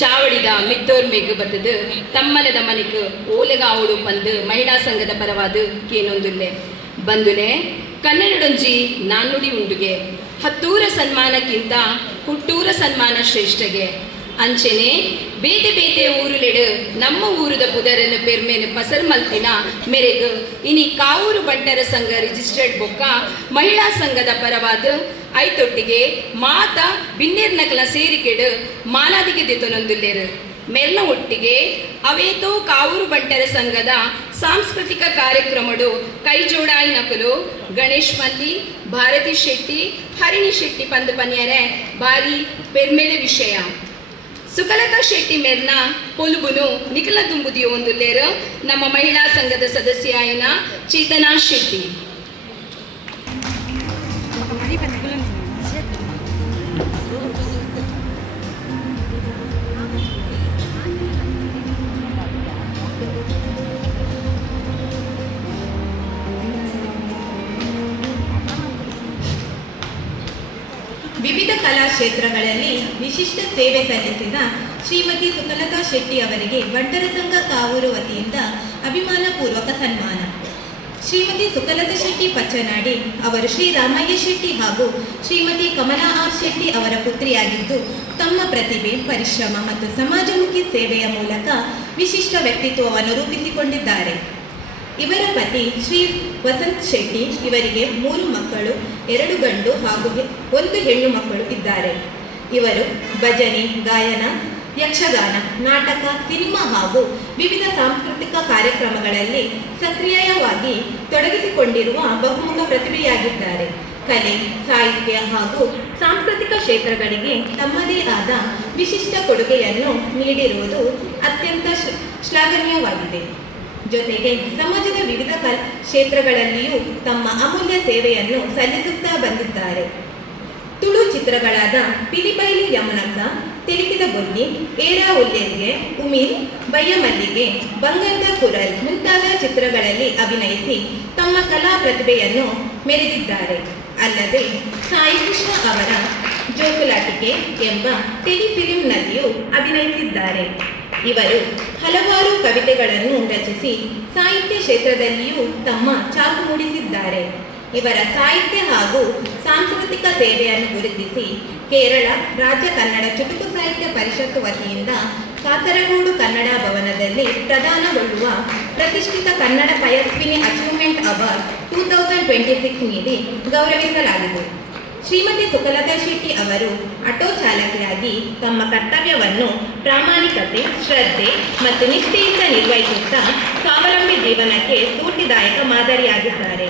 ಚಾವಡಿದ ಮಿತ್ತೋರ್ ಮೇಗ್ ಬತ್ತದು ತಮ್ಮನದ ಮನೆಗೆ ಓಲೆಗಾವಡು ಬಂದು ಮಹಿಳಾ ಸಂಘದ ಪರವಾದ ಕೇನೊಂದುಲ್ಲೆ ಬಂದುಲೆ ಕನ್ನಡಡೊಂಜಿ ನಾನುಡಿ ಉಂಡುಗೆ ಹತ್ತೂರ ಸನ್ಮಾನಕ್ಕಿಂತ ಹುಟ್ಟೂರ ಸನ್ಮಾನ ಶ್ರೇಷ್ಠಗೆ ಅಂಚೆನೆ ಬೇತೆ ಬೇತೆ ಊರುಲೆಡು ನಮ್ಮ ಊರುದ ಪುದರನ್ನು ಪೆರ್ಮೇನು ಪಸರ್ ಮಲ್ತಿನ ಮೇರೆಗೆ ಇನಿ ಕಾವೂರು ಬಂಟರ ಸಂಘ ರಿಜಿಸ್ಟರ್ಡ್ ಬೊಕ್ಕ ಮಹಿಳಾ ಸಂಘದ ಪರವಾದ ಐತೊಟ್ಟಿಗೆ ಮಾತ ಬಿನ್ನೇರ್ನಕಲ ಸೇರಿಕೆಡು ಮಾಲಾದಿಗೆ ದೆತೊನೊಂದುಲ್ಲೇರು ಮೆರ್ನ ಒಟ್ಟಿಗೆ ಅವೇತೋ ಕಾವೂರು ಬಂಟರ ಸಂಘದ ಸಾಂಸ್ಕೃತಿಕ ಕಾರ್ಯಕ್ರಮಡು ಕೈ ಜೋಡಾಯಿ ನಕಲು ಗಣೇಶ್ ಮಲ್ಲಿ ಭಾರತಿ ಶೆಟ್ಟಿ ಹರಿಣಿ ಶೆಟ್ಟಿ ಪಂದು ಪನ್ಯರೆ ಬಾರಿ ಪೆರ್ಮೆಲೆ ವಿಷಯ ಸುಕಲತಾ ಶೆಟ್ಟಿ ಮೇರ್ನ ಪೊಲುಬುನು ನಿಖಲ ತುಂಬುದಿಯೋ ಒಂದು ಲೇರು ನಮ್ಮ ಮಹಿಳಾ ಸಂಘದ ಸದಸ್ಯ ಆಯ್ನ ಚೇತನಾ ಶೆಟ್ಟಿ. ವಿವಿಧ ಕಲಾ ಕ್ಷೇತ್ರಗಳಲ್ಲಿ ವಿಶಿಷ್ಟ ಸೇವೆ ಸಲ್ಲಿಸಿದ ಶ್ರೀಮತಿ ಸುಕಲತಾ ಶೆಟ್ಟಿ ಅವರಿಗೆ ಬಂಟರ ಸಂಘ ಕಾವೂರು ವತಿಯಿಂದ ಅಭಿಮಾನಪೂರ್ವಕ ಸನ್ಮಾನ. ಶ್ರೀಮತಿ ಸುಕಲತಾ ಶೆಟ್ಟಿ ಪಚ್ಚನಾಡಿ ಅವರು ಶ್ರೀ ರಾಮಯ್ಯ ಶೆಟ್ಟಿ ಹಾಗೂ ಶ್ರೀಮತಿ ಕಮಲಾ ಆರ್ ಶೆಟ್ಟಿ ಅವರ ಪುತ್ರಿಯಾಗಿದ್ದು ತಮ್ಮ ಪ್ರತಿಭೆ, ಪರಿಶ್ರಮ ಮತ್ತು ಸಮಾಜಮುಖಿ ಸೇವೆಯ ಮೂಲಕ ವಿಶಿಷ್ಟ ವ್ಯಕ್ತಿತ್ವವನ್ನು ರೂಪಿಸಿಕೊಂಡಿದ್ದಾರೆ. ಇವರ ಪತಿ ಶ್ರೀ ವಸಂತ್ ಶೆಟ್ಟಿ ಇವರಿಗೆ 3 ಮಕ್ಕಳು, 2 ಗಂಡು ಹಾಗೂ 1 ಹೆಣ್ಣು ಮಕ್ಕಳು ಇದ್ದಾರೆ. ಇವರು ಭಜನೆ, ಗಾಯನ, ಯಕ್ಷಗಾನ, ನಾಟಕ, ಸಿನಿಮಾ ಹಾಗೂ ವಿವಿಧ ಸಾಂಸ್ಕೃತಿಕ ಕಾರ್ಯಕ್ರಮಗಳಲ್ಲಿ ಸಕ್ರಿಯವಾಗಿ ತೊಡಗಿಸಿಕೊಂಡಿರುವ ಬಹುಮುಖ ಪ್ರತಿಭೆಯಾಗಿದ್ದಾರೆ. ಕಲೆ, ಸಾಹಿತ್ಯ ಹಾಗೂ ಸಾಂಸ್ಕೃತಿಕ ಕ್ಷೇತ್ರಗಳಿಗೆ ತಮ್ಮದೇ ಆದ ವಿಶಿಷ್ಟ ಕೊಡುಗೆಯನ್ನು ನೀಡಿರುವುದು ಅತ್ಯಂತ ಶ್ಲಾಘನೀಯವಾಗಿದೆ. ಜೊತೆಗೆ ಸಮಾಜದ ವಿವಿಧ ಕ್ಷೇತ್ರಗಳಲ್ಲಿಯೂ ತಮ್ಮ ಅಮೂಲ್ಯ ಸೇವೆಯನ್ನು ಸಲ್ಲಿಸುತ್ತಾ ಬಂದಿದ್ದಾರೆ. ತುಳು ಚಿತ್ರಗಳಾದ ಪಿಲಿಬೈಲು ಯಮನಕ್ಕ, ತಿರುಕಿದ ಬೊಲ್ಲಿ, ಏರಾ ಉಲ್ಲೇರ್ಗೆ, ಉಮೀರ್, ಬಯ್ಯ ಮಲ್ಲಿಗೆ, ಬಂಗಾರದ ಕುರಲ್ ಮುಂತಾದ ಚಿತ್ರಗಳಲ್ಲಿ ಅಭಿನಯಿಸಿ ತಮ್ಮ ಕಲಾ ಪ್ರತಿಭೆಯನ್ನು ಮೆರೆದಿದ್ದಾರೆ. ಅಲ್ಲದೆ ಸಾಯಿ ಕೃಷ್ಣ ಅವರ ಜೋಕುಲಾಟಿಕೆ ಎಂಬ ಟೆಲಿಫಿಲ್ಮ್ನಲ್ಲಿಯೂ ಅಭಿನಯಿಸಿದ್ದಾರೆ. ಇವರು ಹಲವಾರು ಕವಿತೆಗಳನ್ನು ರಚಿಸಿ ಸಾಹಿತ್ಯ ಕ್ಷೇತ್ರದಲ್ಲಿಯೂ ತಮ್ಮ ಛಾಪು ಮೂಡಿಸಿದ್ದಾರೆ. ಇವರ ಸಾಹಿತ್ಯ ಹಾಗೂ ಸಾಂಸ್ಕೃತಿಕ ಸೇವೆಯನ್ನು ಗುರುತಿಸಿ ಕೇರಳ ರಾಜ್ಯ ಕನ್ನಡ ಚುಟುಕು ಸಾಹಿತ್ಯ ಪರಿಷತ್ತು ವತಿಯಿಂದ ಕಾಸರಗೋಡು ಕನ್ನಡ ಭವನದಲ್ಲಿ ಪ್ರದಾನಗೊಳ್ಳುವ ಪ್ರತಿಷ್ಠಿತ ಕನ್ನಡ ಪಯಸ್ವಿನಿ ಅಚೀವ್ಮೆಂಟ್ ಅವಾರ್ಡ್ 2026 ನೀಡಿ ಗೌರವಿಸಲಾಗಿದೆ. ಶ್ರೀಮತಿ ಸುಕಲತಾ ಶೆಟ್ಟಿ ಅವರು ಆಟೋ ಚಾಲಕಿಯಾಗಿ ತಮ್ಮ ಕರ್ತವ್ಯವನ್ನು ಪ್ರಾಮಾಣಿಕತೆ, ಶ್ರದ್ಧೆ ಮತ್ತು ನಿಷ್ಠೆಯಿಂದ ನಿರ್ವಹಿಸುತ್ತಾ ಸ್ವಾವಲಂಬಿ ಜೀವನಕ್ಕೆ ಸ್ಫೂರ್ತಿದಾಯಕ ಮಾದರಿಯಾಗಿದ್ದಾರೆ.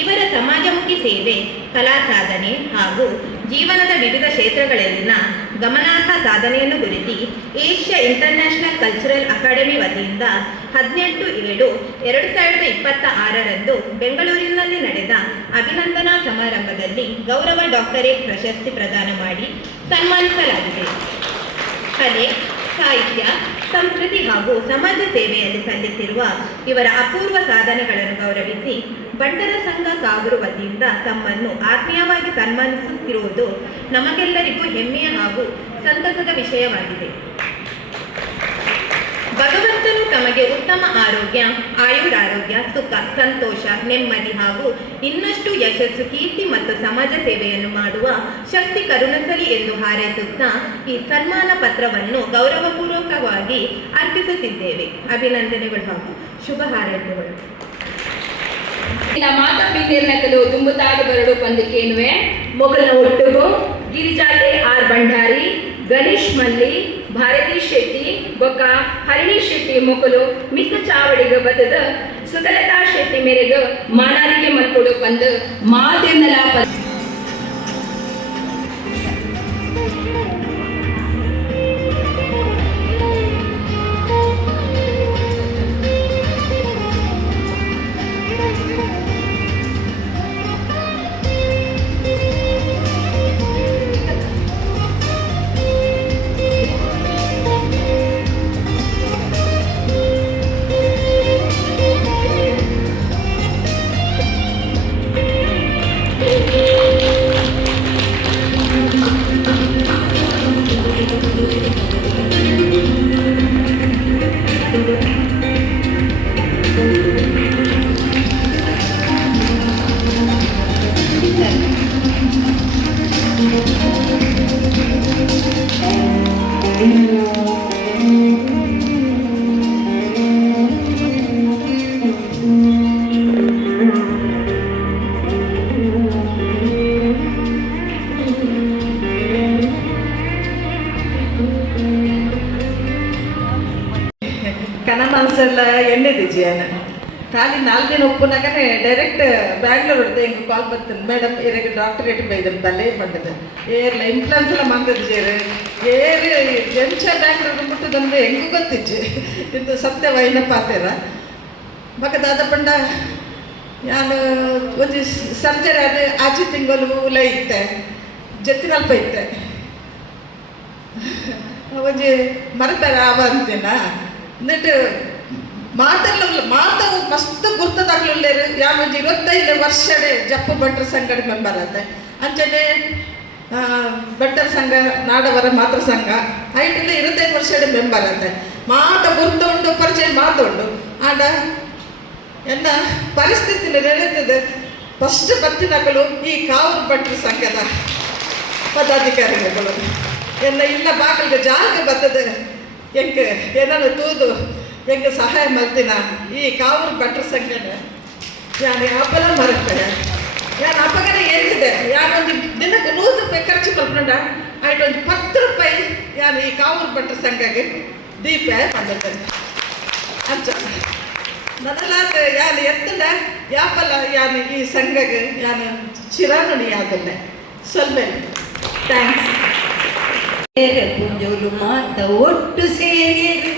ಇವರ ಸಮಾಜಮುಖಿ ಸೇವೆ, ಕಲಾ ಸಾಧನೆ ಹಾಗೂ ಜೀವನದ ವಿವಿಧ ಕ್ಷೇತ್ರಗಳಲ್ಲಿನ ಗಮನಾರ್ಹ ಸಾಧನೆಯನ್ನು ಗುರುತಿ ಏಷ್ಯಾ ಇಂಟರ್ನ್ಯಾಷನಲ್ ಕಲ್ಚರಲ್ ಅಕಾಡೆಮಿ ವತಿಯಿಂದ 18/7/2026 ಬೆಂಗಳೂರಿನಲ್ಲಿ ನಡೆದ ಅಭಿನಂದನಾ ಸಮಾರಂಭದಲ್ಲಿ ಗೌರವ ಡಾಕ್ಟರೇಟ್ ಪ್ರಶಸ್ತಿ ಪ್ರದಾನ ಮಾಡಿ ಸನ್ಮಾನಿಸಲಾಗಿದೆ. ಕಲೆ, ಸಾಹಿತ್ಯ, ಸಂಸ್ಕೃತಿ ಹಾಗೂ ಸಮಾಜ ಸೇವೆಯಲ್ಲಿ ಸಲ್ಲಿಸಿರುವ ಇವರ ಅಪೂರ್ವ ಸಾಧನೆಗಳನ್ನು ಗೌರವಿಸಿ ಬಂಟರ ಸಂಘ ಕಾವೂರು ವತಿಯಿಂದ ತಮ್ಮನ್ನು ಆತ್ಮೀಯವಾಗಿ ಸನ್ಮಾನಿಸುತ್ತಿರುವುದು ನಮಗೆಲ್ಲರಿಗೂ ಹೆಮ್ಮೆಯ ಹಾಗೂ ಸಂತಸದ ವಿಷಯವಾಗಿದೆ. ಭಗವಂತನು ತಮಗೆ ಉತ್ತಮ ಆರೋಗ್ಯ, ಆಯುರಾರೋಗ್ಯ, ಸುಖ, ಸಂತೋಷ, ನೆಮ್ಮದಿ ಹಾಗೂ ಇನ್ನಷ್ಟು ಯಶಸ್ಸು, ಕೀರ್ತಿ ಮತ್ತು ಸಮಾಜ ಸೇವೆಯನ್ನು ಮಾಡುವ ಶಕ್ತಿ ಕರುಣಿಸಲಿ ಎಂದು ಹಾರೈಸುತ್ತಾ ಈ ಸನ್ಮಾನ ಪತ್ರವನ್ನು ಗೌರವಪೂರ್ವಕವಾಗಿ ಅರ್ಪಿಸುತ್ತಿದ್ದೇವೆ. ಅಭಿನಂದನೆಗಳು ಹಾಗೂ ಶುಭ ಹಾರೈಕೆಗಳು. ಇನ್ನ ಮಾತಾ ಪಿಂದಿರ್ನಕಲು ತುಂಬುತ್ತಾಗ ಬರಡು ಪಂದಕ್ಕೇನುವೆ ಮೊಗಲ್ನ ಒಟ್ಟುಗು ಗಿರಿಜಾತೆ ಆರ್ ಭಂಡಾರಿ ಗಣೇಶ್ ಮಲ್ಲಿ ಭಾರತಿ ಶೆಟ್ಟಿ ಬೊಕ್ಕ ಹರಿಣಿ ಶೆಟ್ಟಿ ಮೊಕಲು ಮಿಕ್ಕ ಚಾವಡಿಗ ಬತ್ತದ ಸುಧಲತಾ ಶೆಟ್ಟಿ ಮೇರೆಗ ಮಾನಾರಿಗೆ ಮಲ್ಕೊಡು ಪಂದು ಮಾತಿರ್ನಲ ಕನಮನ್ಸೆಲ್ಲ ಎಣ್ಣೆದು ಜೀವನ ಖಾಲಿ 4 ದಿನ ಒಪ್ಪುನಾಗನೇ ಡೈರೆಕ್ಟ್ ಬ್ಯಾಂಗ್ಳೂರ್ ಹೊಡೆದು ಹೆಂಗೆ ಕಾಲ್ ಬರ್ತದೆ ಮೇಡಮ್ ಇರಗೆ ಡಾಕ್ಟರೇಟ್ ಬೈದನು ತಲೆ ಪಡ್ಡದು ಏರ್ಲ ಇನ್ಫ್ಲುಯೆನ್ಸ್ ಎಲ್ಲ ಮಂದದ್ದು ಜೇರು ಏರು ಜಂಚ ಡಾಕ್ಟರ್ ಮುಟ್ಟದಂದ್ರೆ ಹೆಂಗೂ ಗೊತ್ತಿಜ್ಜೆ ಇದು ಸತ್ಯವೈನ ಪಾತೆರ ಬಕದಾದ ಪಂಡ ನಾನು ಒಂದು ಸರ್ಜರಿ ಅದು ಆಚೆ ತಿಂಗಳು ಉಲ ಇತ್ತೆ ಜತ್ತಿನಲ್ಪ ಇತ್ತೆ ಒಂಜಿ ಮರತರ ಅವ ಅಂತೇನ എന്നിട്ട് ಮಾತಾವು ಮಸ್ತ್ ಗುರ್ತದಾಗ್ಲೇರು ಯಾವ 25 ವರ್ಷಡೆ ಜಪ್ಪು ಭಟ್ರ ಸಂಘದ ಮೆಂಬರ್ ಆದ ಅಂಚನೆ ಭಟ್ರ ಸಂಘ ನಾಡವರ ಮಾತೃ ಸಂಘ ಐಟಲ್ಲಿ 25 ವರ್ಷಡೆ ಮೆಂಬರ್ ಆದ ಮಾತ ಗುರ್ತ ಉಂಡು ಪರಿಚಯ ಮಾತುಂಡು ಆಡ ಎನ್ನ ಪರಿಸ್ಥಿತಿ ನೆನೆತದೆ ಫಸ್ಟ್ ಬತ್ತಿನಗಳು ಈ ಕಾವೂರು ಭಟ್ರ ಸಂಘದ ಪದಾಧಿಕಾರಿಗಳು ಎನ್ನ ಇಲ್ಲ ಬಾಗಿಲಿಗೆ ಜಾಗ ಬರ್ತದೆ ಹೆಂಗೆ ಏನಾದ್ರು ತೂದು ಹೆಂಗೆ ಸಹಾಯ ಮಾಡ್ತೀನ ಈ ಕಾವೂರು ಭಟ್ರ ಸಂಘನ ಯಾನು ಹಬ್ಬಲ ಮರತ್ತೆ ಯಾನು ಹಬ್ಬಗನೆ ಏನಿದೆ ಯಾನೊಂದು ದಿನಕ್ಕೆ 100 ರೂಪಾಯಿ ಖರ್ಚು ಕೊಟ್ಕೊಂಡ ಆಯ್ತು ಒಂದು 10 ರೂಪಾಯಿ ಯಾನು ಈ ಕಾವೂರು ಭಟ್ರ ಸಂಘಗೆ ದೀಪ ಬಂದತ್ತೆ ಅಂಚ ನನ್ನಲಾದ ಯಾನು ಎತ್ತದ ಯಾಪಲ್ಲ ಯಾನು ಈ ಸಂಘಗೆ ಯಾನು ಚಿರಾಮಣಿ ಆದನ್ನೆ ಸೊಲ್ಮೆ ಥ್ಯಾಂಕ್ಸ್ ಪುಂಜೋಲು ಮಾತ ಒಟ್ಟು ಸೇರಿ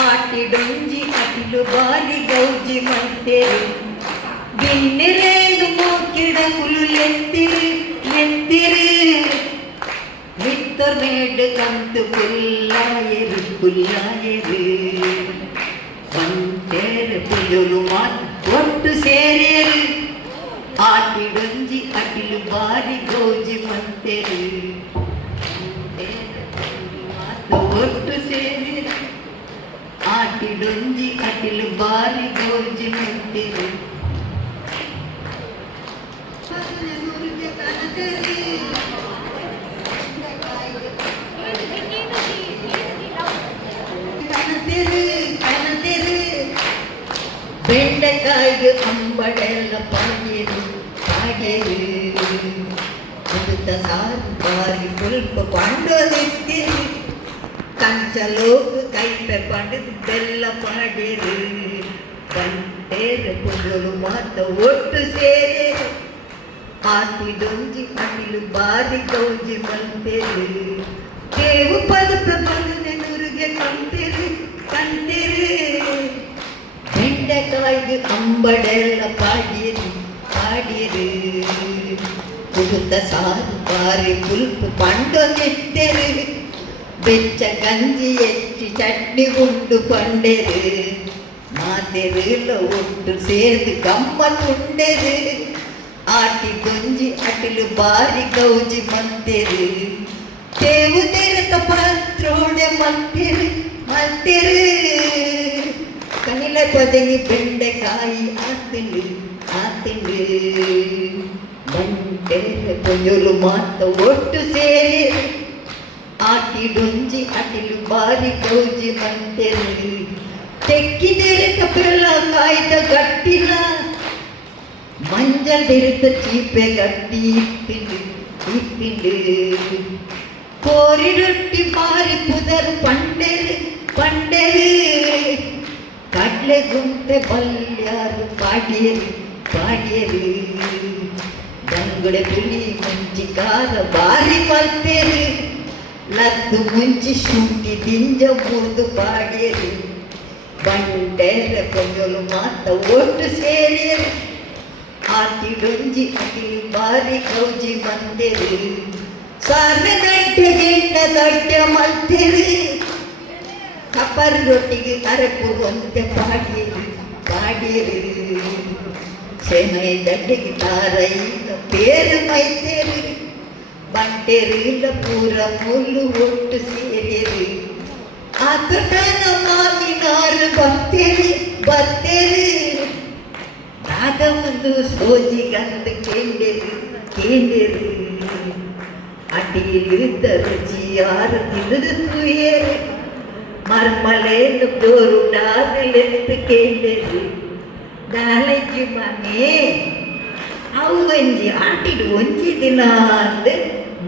ಆಟಿಡೊಂಜಿ ಅಟಿಲು ಬಾಲಿ ಗೌಜಿ ಮಂತೇರು ಬಿನ್ನೆರೇದು ಮೂಕಿಡ ಹುಲು ಲೆತ್ತಿರು ಮಿತ್ತರ್ ಮೇಡ್ ಕಂತು ಪುಲ್ಲಾಯರು ಮಂತೇರು ಪುಂಜೋಲು ಮಾತ ಒಟ್ಟು ಸೇರೇರು ಆಟಿಡೊಂಜಿ ಅಟಿಲು ಬಾಲಿ ಗೌಜಿ ಮಂತೇರು ಒಟ್ಟು ಸೇರಿ ಆಟಿಡೊಂಜಿ ಅಟಿಲು ಬಾರಿ ಗೋಜಿ ಮೆಟ್ಟಿರು ಬೆಂಡೆಕಾಯಿಗೆ ಅಂಬಡೆಲ್ಲ ಪಾಗೆರು ಉಡುತ್ತ ಸಾರು ಬಾರಿ ಸ್ವಲ್ಪ ಕೊಂಡೋದಿತ್ತಿರು ಕಂಚಲೋಕು ಕೈಪೆ ಪಡೆದು ಬೆಲ್ಲ ಪಾಡೇರು ಬಂಟೇರು ಪುಂಜೋಲು ಮಾತ ಒಟ್ಟು ಸೇರಿ ಆಟಿಡೊಂಜಿ ಅಟಿಲು ಬಾರಿ ಗೌಜಿ ಮಂತೇರು ದೇವು ಪದಪ ಬಂದೆ ನುರುಗೆ ಕಂತೇರು ಬೆಂಡೆಕಾಯಿಗೆ ಅಂಬಡೆಲ್ಲ ಪಾಡೇರು ಉಡುತ್ತ ಸಾರು ಬಾರಿ ಪುಲ್ಪ ಪಂಡೊಂದಿಟ್ಟೇರು ಬೆಚ್ಚ ಗಂಜಿ ಎಚ್ಚಿ ಚಟ್ನಿ ಉಂಡು ಕೊಂಡೆರು ಮಾತೆರೆಲ್ಲ ಒಟ್ಟು ಸೇರಿದು ಗಮ್ಮತ್ತುಂಡೆರು ಆಟಿ ಗೊಂಜಿ ಅಟಿಲು ಬಾರಿ ಗೌಜಿ ಮಂತೆರು ತೇವು ತೆರೆತ ಪಾತ್ರೋಡೆ ಮಂತೆರು ಕನಿಲೆ ಪದಗಿ ಬೆಂಡೆಕಾಯಿ ಆತಿಲು ಬಂಟೆರೆ ಪೊಂಜೋಲು ಮಾತ ಒಟ್ಟು ಸೇರಿ ಆಟಿಡೊಂಜಿ ಅಟಿಲು ಬಾರಿ ಗೌಜಿ ಮಂತೆರು ತೆಕ್ಕಿದರೆ ಕಪೆಲ್ಲ ಕಾಯ್ದ ಗಟ್ಟಿಲ மஞ்சள் எடுத்த சீப்பை கட்டி இத்திண்டு கோரிடொட்டி மாறி புதர் பண்டெரு பண்டெரு கடலை குந்த பல்யாரு பாடியது ಗಂಗುಡ ಪುಲಿ ಮುಂಚಿ ಕಾದ ಬಾರಿ ಮಲ್ತೇರು ಲದ್ದು ಮುಂಚಿ ಶುಂಠಿ ದಿಂಜ ಮುರಿದು ಪಾಡಿಯರು ಬಂಡೆರ ಕೊಂಜಲು ಮಾತ ಒಟ್ಟು ಸೇರಿಯರು ಆಟಿಡೊಂಜಿ ಅಟಿಲು ಬಾರಿ ಕೌಜಿ ಬಂದೆರು ಸಾರ್ವೆ ಗಂಟೆ ಗೆಂಡ ದಡ್ಡ ಮಲ್ತೇರು ಕಪ್ಪರ್ ರೊಟ್ಟಿಗೆ ಕರಪು ಒಂದೆ ಪಾಡಿಯರು செமை தட்டிக்கு தாரையில் பேரு மைத்தேரு பண்டெருல பூர முள்ளு ஒட்டு சேரு அத்துட்டன மாமினாரு பத்தேரு நாத வந்து சோஜி கந்து கேண்டெரு அடியில் இருந்த ருச்சி யாரு திரு துயரு மர்மலேன்னு டோருடாதில் எடுத்து கேண்டெரு ನಾಳೆಗೆ ಮನೆ ಅವು ಒಂಜಿ ಆಟಿಡು ಒಂಜಿ ದಿನ ಅಂದು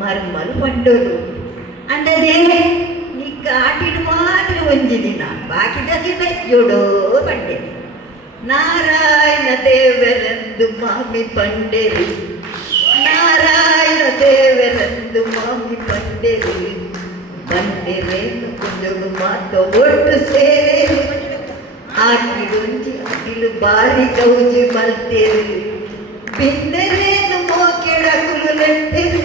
ಮರ್ಮಲ್ ಪಂಡೋರು ಅಂದದೇ ನಿಕ್ಕ ಆಟಿಡು ಮಾತ್ರ ಒಂಜಿ ದಿನ ಬಾಕಿದ ದಿನ ಜೋಡೋ ಪಂಡೆ ನಾರಾಯಣ ದೇವರಂದು ಮಾಮಿ ಪಂಡೆರು ನಾರಾಯಣ ದೇವರಂದು ಮಾಮಿ ಪಂಡೆರು ಬಂಡೆರೇನು ಕುಂಜಲು ಮಾತ ಒಟ್ಟು ಸೇರೇರು ಆಟಿಡೊಂಜಿ ಅಟಿಲು ಬಾರಿ ಗೌಜಿ ಮಲ್ತೇರು ಬಿಂದರೇನು ಮೋಕೆಡಕುಲು ಲೆಟ್ಟೆರು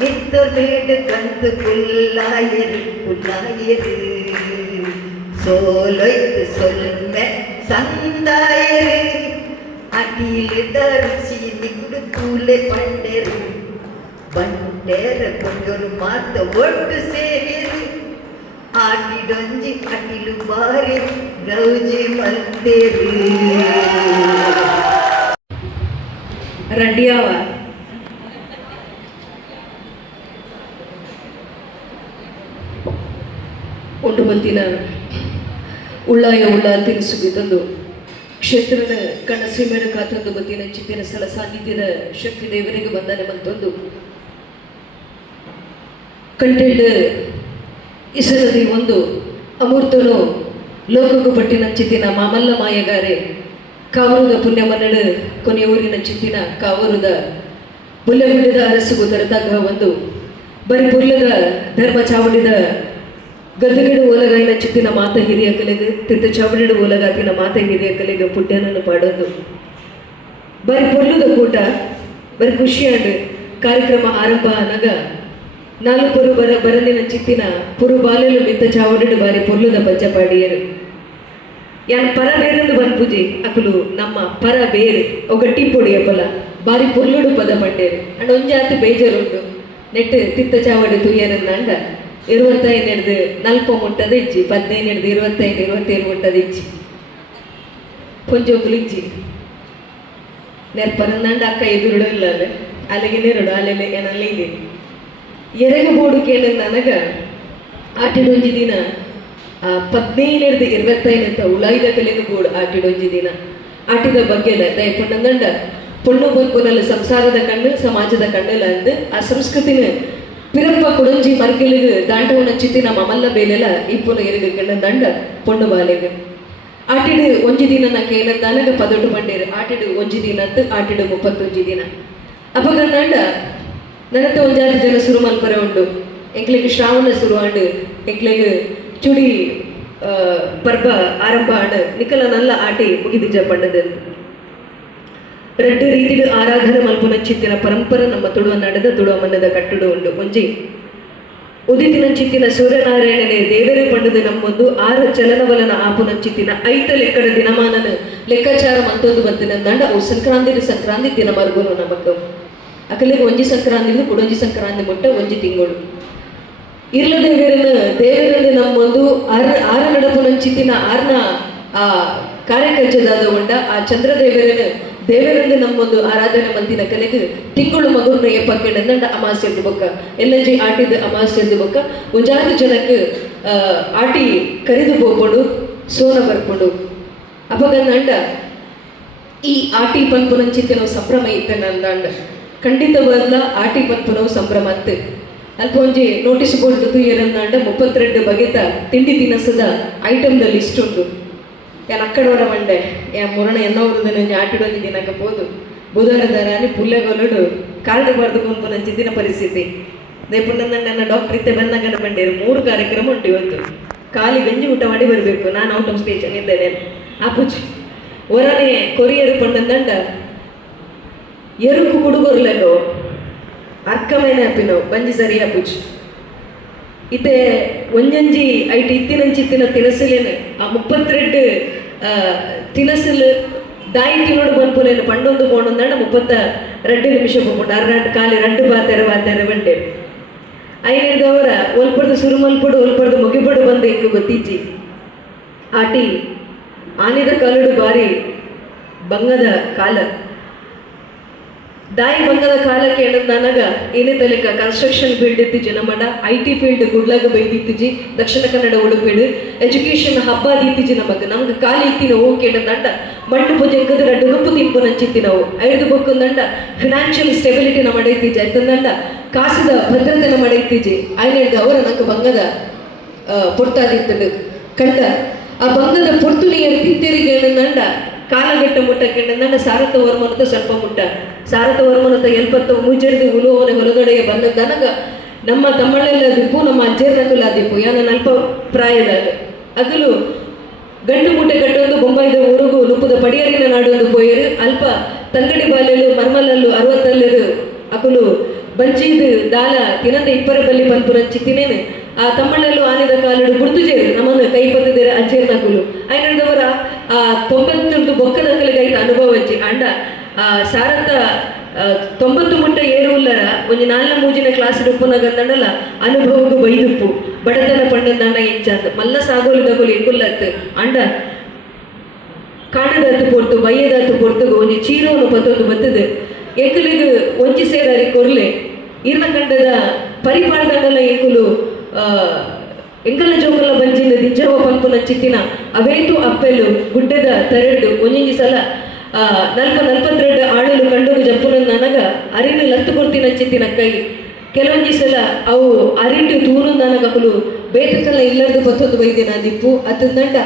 ಬಿತ್ತು ನೀಡು ಕಂತು ಕುಲ್ಲಾಯರು ಸೋಲೊಯ್ತು ಸೊಲ್ಮೆ ಸಂದಾಯರು ಅಟಿಲಿದ ರುಚಿ ನಿಗುಡು ಕೂಲೆ ಪಂಡೆರು ಬಂಡೇರ ಕೊಂಡರು ಮಾತ ಒಟ್ಟು ಸೇರಿರು ಆಟಿಡೊಂಜಿ ಅಟಿಲು ಬಾರಿ ಗೌಜಿ ಮಲ್ತೇರು ರಂಡಿಯಾವ ಒಂದು ಬಂತಿನ ಉಳ್ಳಾಯ ತಿನಿಸುಗೆ ತಂದು ಕ್ಷೇತ್ರದ ಕಣಸೀಮೆಡ ಕಾತೊಂದು ಬಂತಿನ ಚಿತ್ತಿನ ಸ್ಥಳ ಸಾನ್ನಿಧ್ಯದ ಶಕ್ತಿ ದೇವರಿಗೆ ಬಂದನೆ ಮತ್ತೊಂದು ಕಂಟೆಂಡ್ ಇಸರದಿ ಒಂದು ಅಮೂರ್ತನು ಲೋಕಕ್ಕೂ ಪಟ್ಟಿನ ಚಿತ್ತಿನ ಮಾಮಲ್ಲ ಮಾಯಗಾರೆ ಕಾವೂರದ ಪುಣ್ಯ ಮನ್ನಡು ಕೊನೆಯೂರಿನ ಚಿತ್ತಿನ ಕಾವೂರದ ಬುಲ್ಲೆಗುಡ್ಡದ ಅರಸುಗು ತರತಾಗ ಒಂದು ಬರಿ ಪುರ್ಲದ ಧರ್ಮ ಚಾವಡಿದ ಗದ್ದಗಿಡು ಓಲಗಾಯಿನ ಚಿತ್ತಿನ ಮಾತ ಹಿರಿಯ ಕಲೆಗೆ ತಿರ್ತ ಚಾವಡಿಡು ಓಲಗಾತಿನ ಮಾತ ಹಿರಿಯ ಕಲೆಗೆ ಪುಡ್ಯನನ್ನು ಪಾಡೋದು ಬರಿ ಪುರ್ಲದ ಕೂಟ ಬರಿ ಖುಷಿಯಾಡು ಕಾರ್ಯಕ್ರಮ ಆರಂಭ ನಗ ನಾಲ್ಕರು ಬರಲಿನ ಚಿತ್ತಿನ ಪುರು ಬಾಲೆಲು ಮಿತ್ತ ಚಾವಡಿಡು ಬಾರಿ ಪೊರ್ಲುದ ಪಂಚಪಾಡಿಯರು ಯಾನ್ ಪರ ಬೇರೆಂದು ಬಂದ್ಪುಜಿ ಅಕುಲು ನಮ್ಮ ಪರ ಬೇರೆ ಒಗಟ್ಟಿ ಪೊಡಿ ಅಪ್ಪಲ ಬಾರಿ ಪೊರ್ಲುಡು ಪದ ಪಂಡೇರು ಅಂಡ್ ಒಂಜಾತಿ ಬೇಜಾರುಂಡು ನೆಟ್ಟು ತಿತ್ತ ಚಾವಡಿ ತುಯ್ಯರನ್ನ ಅಂಡ 25 ಹಿಡ್ದು 40 ಮುಟ್ಟದ ಇಜ್ಜಿ 15 ಹಿಡ್ದು 25 27 ಮುಟ್ಟದ ಇಜ್ಜಿ ಪೊಂಜೊಂಗುಲು ಇಜ್ಜಿ ನೆರ್ಪರಂದಂಡ ಅಕ್ಕ ಎದುರುಡು ಇಲ್ಲ ಅಲ್ಲಿಗೆ ನೆರಡು ಅಲ್ಲೆಲ್ಲ ಏನಲ್ಲ ಇದೆ ಎರೆಗ ಬೋಡು ಕೇಳ ನನಗ ಆಟಿಡೊಂಜಿ ದಿನ 15 ಹಿಡ್ದು 25 ಅಂತ ಉಳಾಯ್ದ ಕಲೆಗೆ ಬೋಡು ಆಟಿಡೊಂಜಿ ದಿನ ಆಟಿದ ಬಗ್ಗೆ ದಯ ಪೊಣ್ಣಂದಂಡ ಪೊಣ್ಣು ಬಲ್ಪುನಲ್ಲಿ ಸಂಸಾರದ ಕಣ್ಣು ಸಮಾಜದ ಕಣ್ಣಲ್ಲ ಅಂದು ಆ ಸಂಸ್ಕೃತಿನ ಪಿರಪ್ಪ ಕುಡಂಜಿ ಮರ್ಗಿಲಿಗೆ ದಾಂಡವನ ಚಿತ್ತಿನ ಮಮಲ್ಲ ಬೇಲೆಲ್ಲ ಇಪ್ಪುನ ಎರಿಗೆ ಕಣ್ಣಂದಂಡ ಪೊಣ್ಣು ಬಾಲೆಗೆ ಆಟಿಡು ಒಂಜಿ ದಿನ ನಾ ಕೇಳಂದಾನಗ ಪದೊಟ್ಟು ಬಂಡೇರು ಆಟಿಡು ಒಂಜಿ ದಿನ ಅಂತ ಆಟಿಡು 31 ದಿನ ಅಪಗಂಡ ನನತ ಒಂಜಾರು ಜನ ಶುರು ಮಲ್ಪರೆ ಉಂಡು ಎಂಕ್ಲೆಗೆ ಶ್ರಾವಣ ಶುರು ಆಂಡು ಎಂಕ್ಲೆಗೆ ಚುಡಿ ಪರ್ಬ ಆರಂಭ ಆಂಡು ನಿಕಲ ನಲ್ಲ ಆಟಿ ಮುಗಿದಿಜ ಪಂಡದ ரெண்டு ರೀತಿಡು ಆರಾಧನೆ ಮಲ್ಪುನ ಚಿತ್ತಿನ ಪರಂಪರೆ ನಮ್ಮ ತುಳುವ ನಡೆದ ತುಳುವ ಮನ್ನದ ಕಟ್ಟುಡು ಉಂಡು ಒಂಜಿ ಉದಿತಿನ ಚಿತ್ತಿನ ಸೂರ್ಯನಾರಾಯಣನೇ ದೇವರೇ ಪಂಡದು ನಮ್ಮೊಂದು 6 ಚಲನವಲನ ಆಪುನ ಚಿತ್ತಿನ 5 ಲೆಕ್ಕದ ದಿನಮಾನನ ಲೆಕ್ಕಾಚಾರ ಮಂತೊಂದು ಬಂತಿನಂದಂಡ ಅವು ಸಂಕ್ರಾಂತಿ ದಿನ ಮರ್ಗುನು ನಮಕ್ ಅಕಲಿಗೆ ಒಂಜಿ ಸಂಕ್ರಾಂತಿ ಕುಡೊಂಜಿ ಸಂಕ್ರಾಂತಿ ಮುಟ್ಟ ಒಂಜಿ ತಿಂಗಳು ಇರ್ಲ ದೇವರನ್ನು ನಮ್ಮೊಂದು 6 ನಡಪುನ ಚಿತ್ತಿನ 6ನ ಆ ಕಾರ್ಯಕರ್ಚದಾದ ಉಂಡ ಆ ಚಂದ್ರದೇವರನ್ನು ದೇವರಲ್ಲಿ ನಮ್ಮೊಂದು ಆರಾಧನೆ ಮಂದಿನ ಕಲೆಗೆ ತಿಂಗಳು ಮಗುನ ಎಪ್ಪಕ್ಕೆಂಡ ಅಮಾಸ್ಯದ ಬೊಕ್ಕ ಎಲ್ಲಂಜಿ ಆಟಿದ ಅಮಾಸ್ಯದ ಬೊಕ್ಕ ಒಂಜಾರು ಜನಕ್ಕೆ ಆಟಿ ಕರೆದು ಹೋಗ್ಕೊಂಡು ಸೋನ ಬರ್ಕೊಂಡು ಅಪಗಂಡ ಈ ಆಟಿ ಪನ್ಪುನಂಚಿತ್ತಿನ ಸಂಭ್ರಮ ಇತ್ತೇನೆ ಅಂದಾಂಡ ಖಂಡಿತವಾದ ಆಟಿ ಪನ್ಪುನವು ಸಂಭ್ರಮ ಅತ್ತೆ ಅಲ್ಪ ಒಂಜಿ ನೋಟಿಸ್ ಬೋರ್ಡ್ ತೂಯರಂದಾಂಡ 32 ಬಗೆತ ತಿಂಡಿ ತಿನಸದ ಐಟಮ್ದ ಲಿಸ್ಟ್ ಉಂಟು ಯಾನ್ ಅಕ್ಕಡವರ ಮಂಡೆ ಯಾ ಮುರಣ ಎನ್ನವರದನ್ನ ಆಟಿಡೊಂದು ದಿನకపోదు ಬುಧವಾರದಾರಾನಿ ಪುಲ್ಲೆಗೊಲಡು ಕಾರ್ಡ್ ಬರ್ದು ಪನ್ಪುನಂಚಿತ್ತಿನ ಪರಿಸ್ಥಿತಿ ದೇಪುಂಡ ನನ್ನ ಡಾಕ್ಟರ್ ಇತ್ತೆ ಬಂದಾಗ ಮಂಡೇರು 3 ಕಾರ್ಯಕ್ರಮ ಉಂಟು ಇವತ್ತು ಖಾಲಿ ಗಂಜಿ ಊಟ ಮಾಡಿ ಬರಬೇಕು ನಾನು ಔಟ್ ಆಫ್ ಸ್ಟೇಷನ್ ಇದ್ದೇನೆ ಆಪುಚ್ ಒರನೆ ಕೊರಿಯರ್ ಪಂಡಂದಂಡ ಎರುಕು ಕುಡುಗೊರ್ಲೆಗೋ ಅರ್ಕಮೇನೆ ಅಪ್ಪಿನವು ಬಂಜಿ ಸರಿ ಆಪುಚ್ ಇತ್ತೆ ಒಂಜಂಜಿ ಐಟ್ ಇತ್ತಿನಂಚಿತ್ತಿನ ತಿನಸಿಲೇನೆ ಆ 32 ತಿನಸಿಲು ದಾಯಿ ತಿನ್ನೋಡು ಬಂದ್ಪುಲೇನು ಪಂಡೊಂದು ಬೋಣಂದಂಡ 32 ನಿಮಿಷ ಹೋಗ್ಬಿಟ್ಟು ಅರ್ರಾಟ್ ಖಾಲಿ 2 ಬಾತೆರ ಬಂಡೆ ಐನೇದವರ ಒಲ್ಪಡ್ದು ಸುರುಮಲ್ಪಡು ಒಲ್ಪಡ್ದು ಮುಗಿಪಡು ಬಂದು ಇಂಕು ಗೊತ್ತಿಜ್ಜಿ ಆಟಿ ಆನಿದ ಕಾಲುಡು ಬಾರಿ ಬಂಗದ ಕಾಲ ದಾಯಿ ಬಂಗದ ಕಾಲಕ್ಕೆ ಏನಂದ ನನಗ ಏನೇ ತಲೆಕ construction field ಇತ್ತಿಜಿ ನಮ್ಮಡ IT field ಗುಡ್ಲಾಗ ಬೈದಿತ್ತಿಜಿ Dakshina Kannada ಉಡುಪಿಡು education ಹಬ್ಬ ದೀತಿಜಿ ನಮಗೆ ಖಾಲಿ ಇತ್ತಿನ ಓಕೆ ಏನಂದಂಡ ಮಣ್ಣು ಪೂಜೆಂಕದ 2 ರುಪ್ಪು ತಿಂಪು ನಂಚಿತ್ತಿ ನಾವು 5 ಬೊಕ್ಕಂದಂಡ ಫಿನಾನ್ಷಿಯಲ್ ಸ್ಟೆಬಿಲಿಟಿ ನಮ್ಮ ಮಾಡೈತಿಜಿ ಆಯ್ತಂದಂಡ ಕಾಸಿದ ಭದ್ರತೆ ನಮ್ಮ ಮಾಡೈತಿಜಿ ಆಯ್ನೇಳ್ದು ಅವರ ನಂಗೆ ಬಂಗದ ಪೊರ್ತಾದಿತ್ತದು ಕಂಡ ಆ ಬಂಗದ ಪೊರ್ತುನಿಯರು ತಿಂತಿರಿಗೆ ಏನಂದಂಡ ಕಾಲಗಟ್ಟ ಮುಟ್ಟಕ್ಕೆ ಏನಂದಂಡ ಸಾರಥ ವರ್ಮನತ ಸ್ವಲ್ಪ ಮುಟ್ಟ ಸಾರಥ ವರ್ಮನತ ಎಲ್ಪತ್ತು ಮುಜರ್ದು ಉಳುವವನ ಹೊಲಗಡೆಗೆ ಬಂದದನಗ ನಮ್ಮ ತಮ್ಮಳೆಲ್ಲ ದಿಪ್ಪು ನಮ್ಮ ಅಜ್ಜೇರ್ನಕುಲ ದಿಪ್ಪು ಯಾನ ಅಲ್ಪ ಪ್ರಾಯದಾಗ ಅಗಲು ಗಂಡು ಮುಟ್ಟೆ ಕಟ್ಟೊಂದು ಬೊಂಬಾಯಿದ ಊರುಗು ನುಪ್ಪುದ ಪಡಿಯರಿನ ನಾಡೊಂದು ಪೋಯರು ಅಲ್ಪ ತಂಗಡಿ ಬಾಲೆಲು ಮರ್ಮಲಲ್ಲು 60 ಅಕುಲು ಬಂಚಿದು ದಾಲ ತಿನಂದ 20 ಬಲ್ಲಿ ಪನ್ಪುರಂಚಿ ತಿನೇನೆ ಆ ತಮ್ಮಳಲ್ಲೂ ಆನೆದ ಕಾಲಡು ಗುರ್ತುಜೇರು ನಮ್ಮನ್ನು ಕೈ ಪಂದಿದ್ದೇರೆ ಅಜ್ಜೇರ್ ನಕುಲು ಐನದವರ ಆ 90 ಬೊಕ್ಕದ ಕಲಿಗೈತ ಅನುಭವ ಅಜ್ಜಿ ಅಂಡ ಸಾರತ್ತ 90 ಮುಟ್ಟ ಏರು ಉಲ್ಲರ ಒಂಜಿ 4 ಮೂಜಿನ ಕ್ಲಾಸ್ ಉಪ್ಪುನಗಂದಲ್ಲ ಅನುಭವಗೂ ಬೈದುಪ್ಪು ಬಡತನ ಪಂಡಂದಂಡ ಎಂಚಂದ ಮಲ್ಲ ಸಾಗೋಲು ದಗೋಲು ಎಂಗುಲ್ಲತ್ತು ಅಂಡ ಕಾಣದತ್ತು ಪೊರ್ತು ಬಯ್ಯದತ್ತು ಪೊರ್ತುಗು ಒಂಜಿ ಚೀರೋನು ಪತ್ತೊಂದು ಬತ್ತದು ಎಂಕುಲಿಗೆ ಒಂಜಿ ಸೇದಾರಿ ಕೊರ್ಲೆ ಇರ್ನ ಕಂಡದ ಪರಿಪಾಡ್ದಂಡಲ ಎಂಕುಲು ಎಂಕಲ ಜೋಕಲ್ಲ ಬಂಜಿನ ದಿಜ್ಜವ ಪಂಪುನ ಚಿತ್ತಿನ ಅವೇತು ಅಪ್ಪೆಲು ಗುಡ್ಡದ ತರೆಡು ಒಂಜಿ ಸಲ 42 ಆಳಲು ಕಂಡೋಗ ಜಪ್ಪುನ ನನಗ ಅರಿನು ಲತ್ತು ಕೊಡ್ತಿನ ಚಿತ್ತಿನ ಕೈ ಕೆಲವೊಂಜಿ ಸಲ ಅವು ಅರಿಟು ತೂರು ನನಗಲು ಬೇಕಲ್ಲ ಇಲ್ಲದ್ದು ಪತ್ತೊಂದು ಬೈದಿನ ದಿಪ್ಪು ಅತ್ತಂದಂಡ